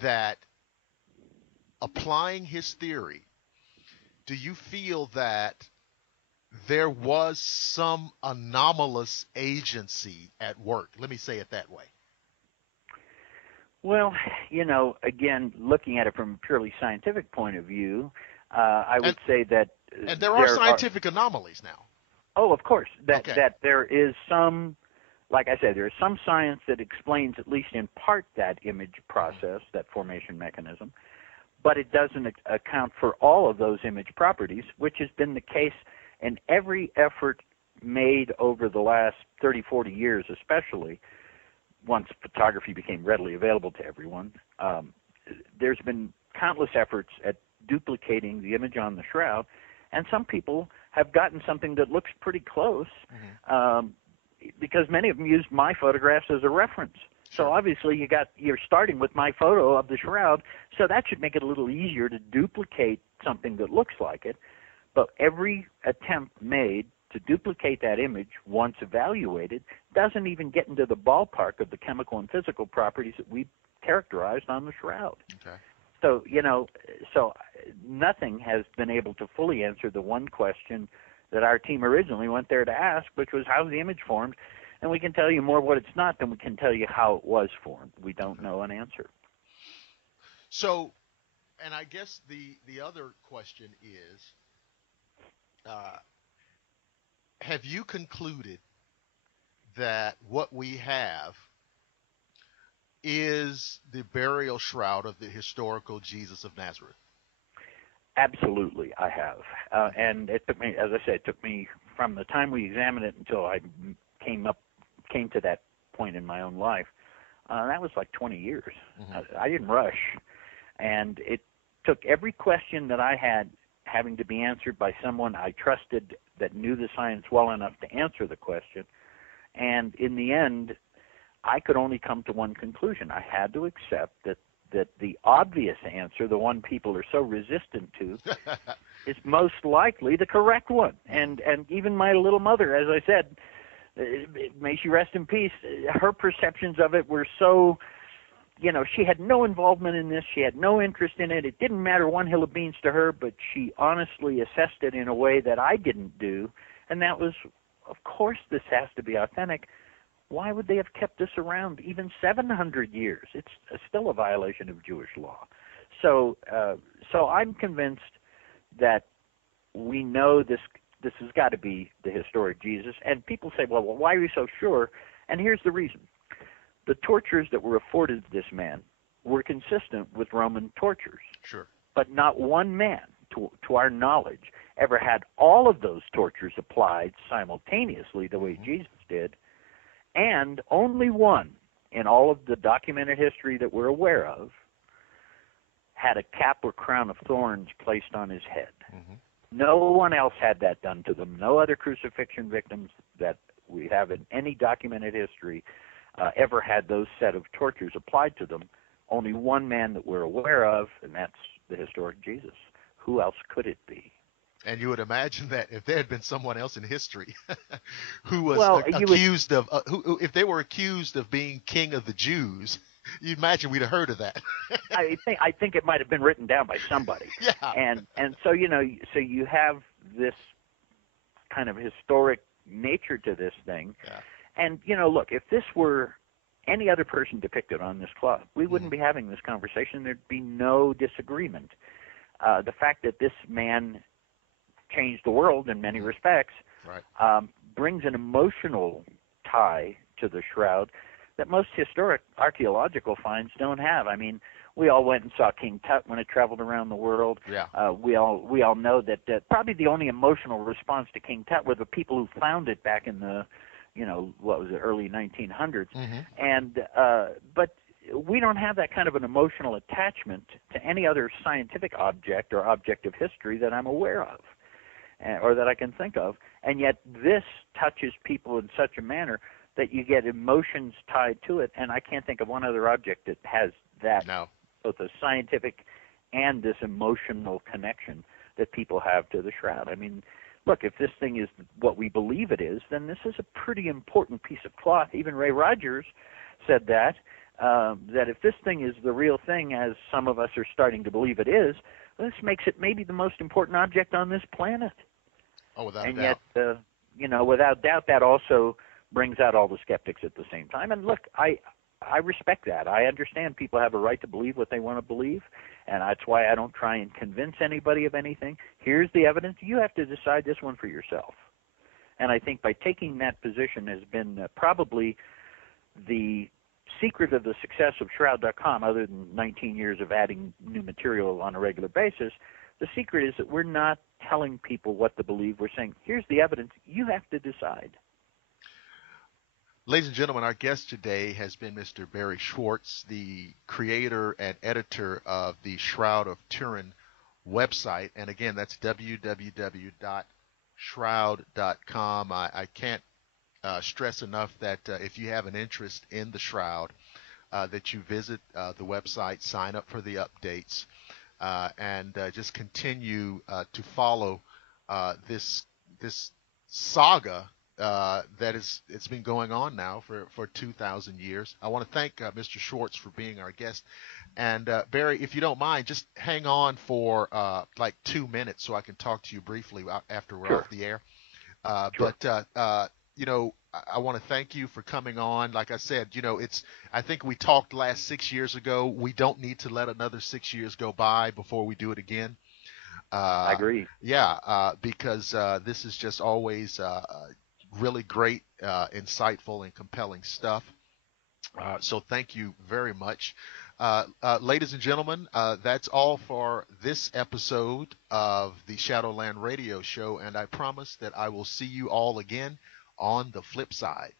that applying his theory, do you feel that there was some anomalous agency at work? Let me say it that way. Well, again, looking at it from a purely scientific point of view, I would say that and there are scientific anomalies now. Oh, of course. That there is some, like I said, there is some science that explains, at least in part, that image process, that formation mechanism, but it doesn't account for all of those image properties, which has been the case in every effort made over the last 30, 40 years, especially once photography became readily available to everyone. There's been countless efforts at duplicating the image on the shroud, and some people have gotten something that looks pretty close, because many of them used my photographs as a reference. So obviously you're starting with my photo of the shroud, so that should make it a little easier to duplicate something that looks like it. But every attempt made to duplicate that image, once evaluated, doesn't even get into the ballpark of the chemical and physical properties that we characterized on the shroud. Okay. So, so nothing has been able to fully answer the one question that our team originally went there to ask, which was, how's the image formed? And we can tell you more what it's not than we can tell you how it was formed. We don't know an answer. So, and I guess the other question is, have you concluded that what we have is the burial shroud of the historical Jesus of Nazareth? Absolutely, I have. And it took me, as I said, from the time we examined it until I came to that point in my own life. That was like 20 years. I didn't rush. And it took every question that I had having to be answered by someone I trusted that knew the science well enough to answer the question. And in the end, I could only come to one conclusion. I had to accept that the obvious answer, the one people are so resistant to, is most likely the correct one. And even my little mother, as I said, may she rest in peace, her perceptions of it were so, she had no involvement in this. She had no interest in it. It didn't matter one hill of beans to her, but she honestly assessed it in a way that I didn't do. And that was, of course, this has to be authentic. Why would they have kept this around even 700 years? It's still a violation of Jewish law. So I'm convinced that we know this has got to be the historic Jesus. And people say, well, why are you so sure? And here's the reason. The tortures that were afforded to this man were consistent with Roman tortures. Sure. But not one man, to our knowledge, ever had all of those tortures applied simultaneously the way Jesus did. And only one in all of the documented history that we're aware of had a cap or crown of thorns placed on his head. No one else had that done to them. No other crucifixion victims that we have in any documented history ever had those set of tortures applied to them. Only one man that we're aware of, and that's the historic Jesus. Who else could it be? And you would imagine that if there had been someone else in history who was accused of, if they were accused of being king of the Jews, you'd imagine we'd have heard of that. I think it might have been written down by somebody. Yeah. And so so you have this kind of historic nature to this thing. Yeah. And look, if this were any other person depicted on this cloth, we wouldn't be having this conversation. There'd be no disagreement. The fact that this man changed the world in many respects, right, brings an emotional tie to the shroud that most historic archaeological finds don't have. I mean, we all went and saw King Tut when it traveled around the world. Yeah. We all know that probably the only emotional response to King Tut were the people who found it back in the what was it, early 1900s. Mm-hmm. And but we don't have that kind of an emotional attachment to any other scientific object or object of history that I'm aware of, or that I can think of. And yet this touches people in such a manner that you get emotions tied to it. And I can't think of one other object that has that, No. both a scientific and this emotional connection that people have to the Shroud. I mean, look, if this thing is what we believe it is, then this is a pretty important piece of cloth. Even Ray Rogers said that if this thing is the real thing, as some of us are starting to believe it is, this makes it maybe the most important object on this planet. Oh, without and a doubt. Yet, without doubt, that also brings out all the skeptics at the same time. And look, I respect that. I understand people have a right to believe what they want to believe, and that's why I don't try and convince anybody of anything. Here's the evidence. You have to decide this one for yourself. And I think by taking that position has been probably the secret of the success of Shroud.com, other than 19 years of adding new material on a regular basis. The secret is that we're not telling people what to believe. We're saying, here's the evidence. You have to decide. Ladies and gentlemen, our guest today has been Mr. Barrie Schwortz, the creator and editor of the Shroud of Turin website. And again, that's www.shroud.com. I can't stress enough that if you have an interest in the Shroud, that you visit the website, sign up for the updates, and just continue to follow this saga it's been going on now for 2,000 years. I want to thank Mr. Schwortz for being our guest. And Barrie, if you don't mind, just hang on for like 2 minutes so I can talk to you briefly after we're off the air. Sure. But I want to thank you for coming on. Like I said, I think we talked last 6 years ago. We don't need to let another 6 years go by before we do it again. I agree. Yeah, because this is just always really great, insightful, and compelling stuff. So thank you very much. Ladies and gentlemen, that's all for this episode of the Shadowland Radio Show, and I promise that I will see you all again on the flip side.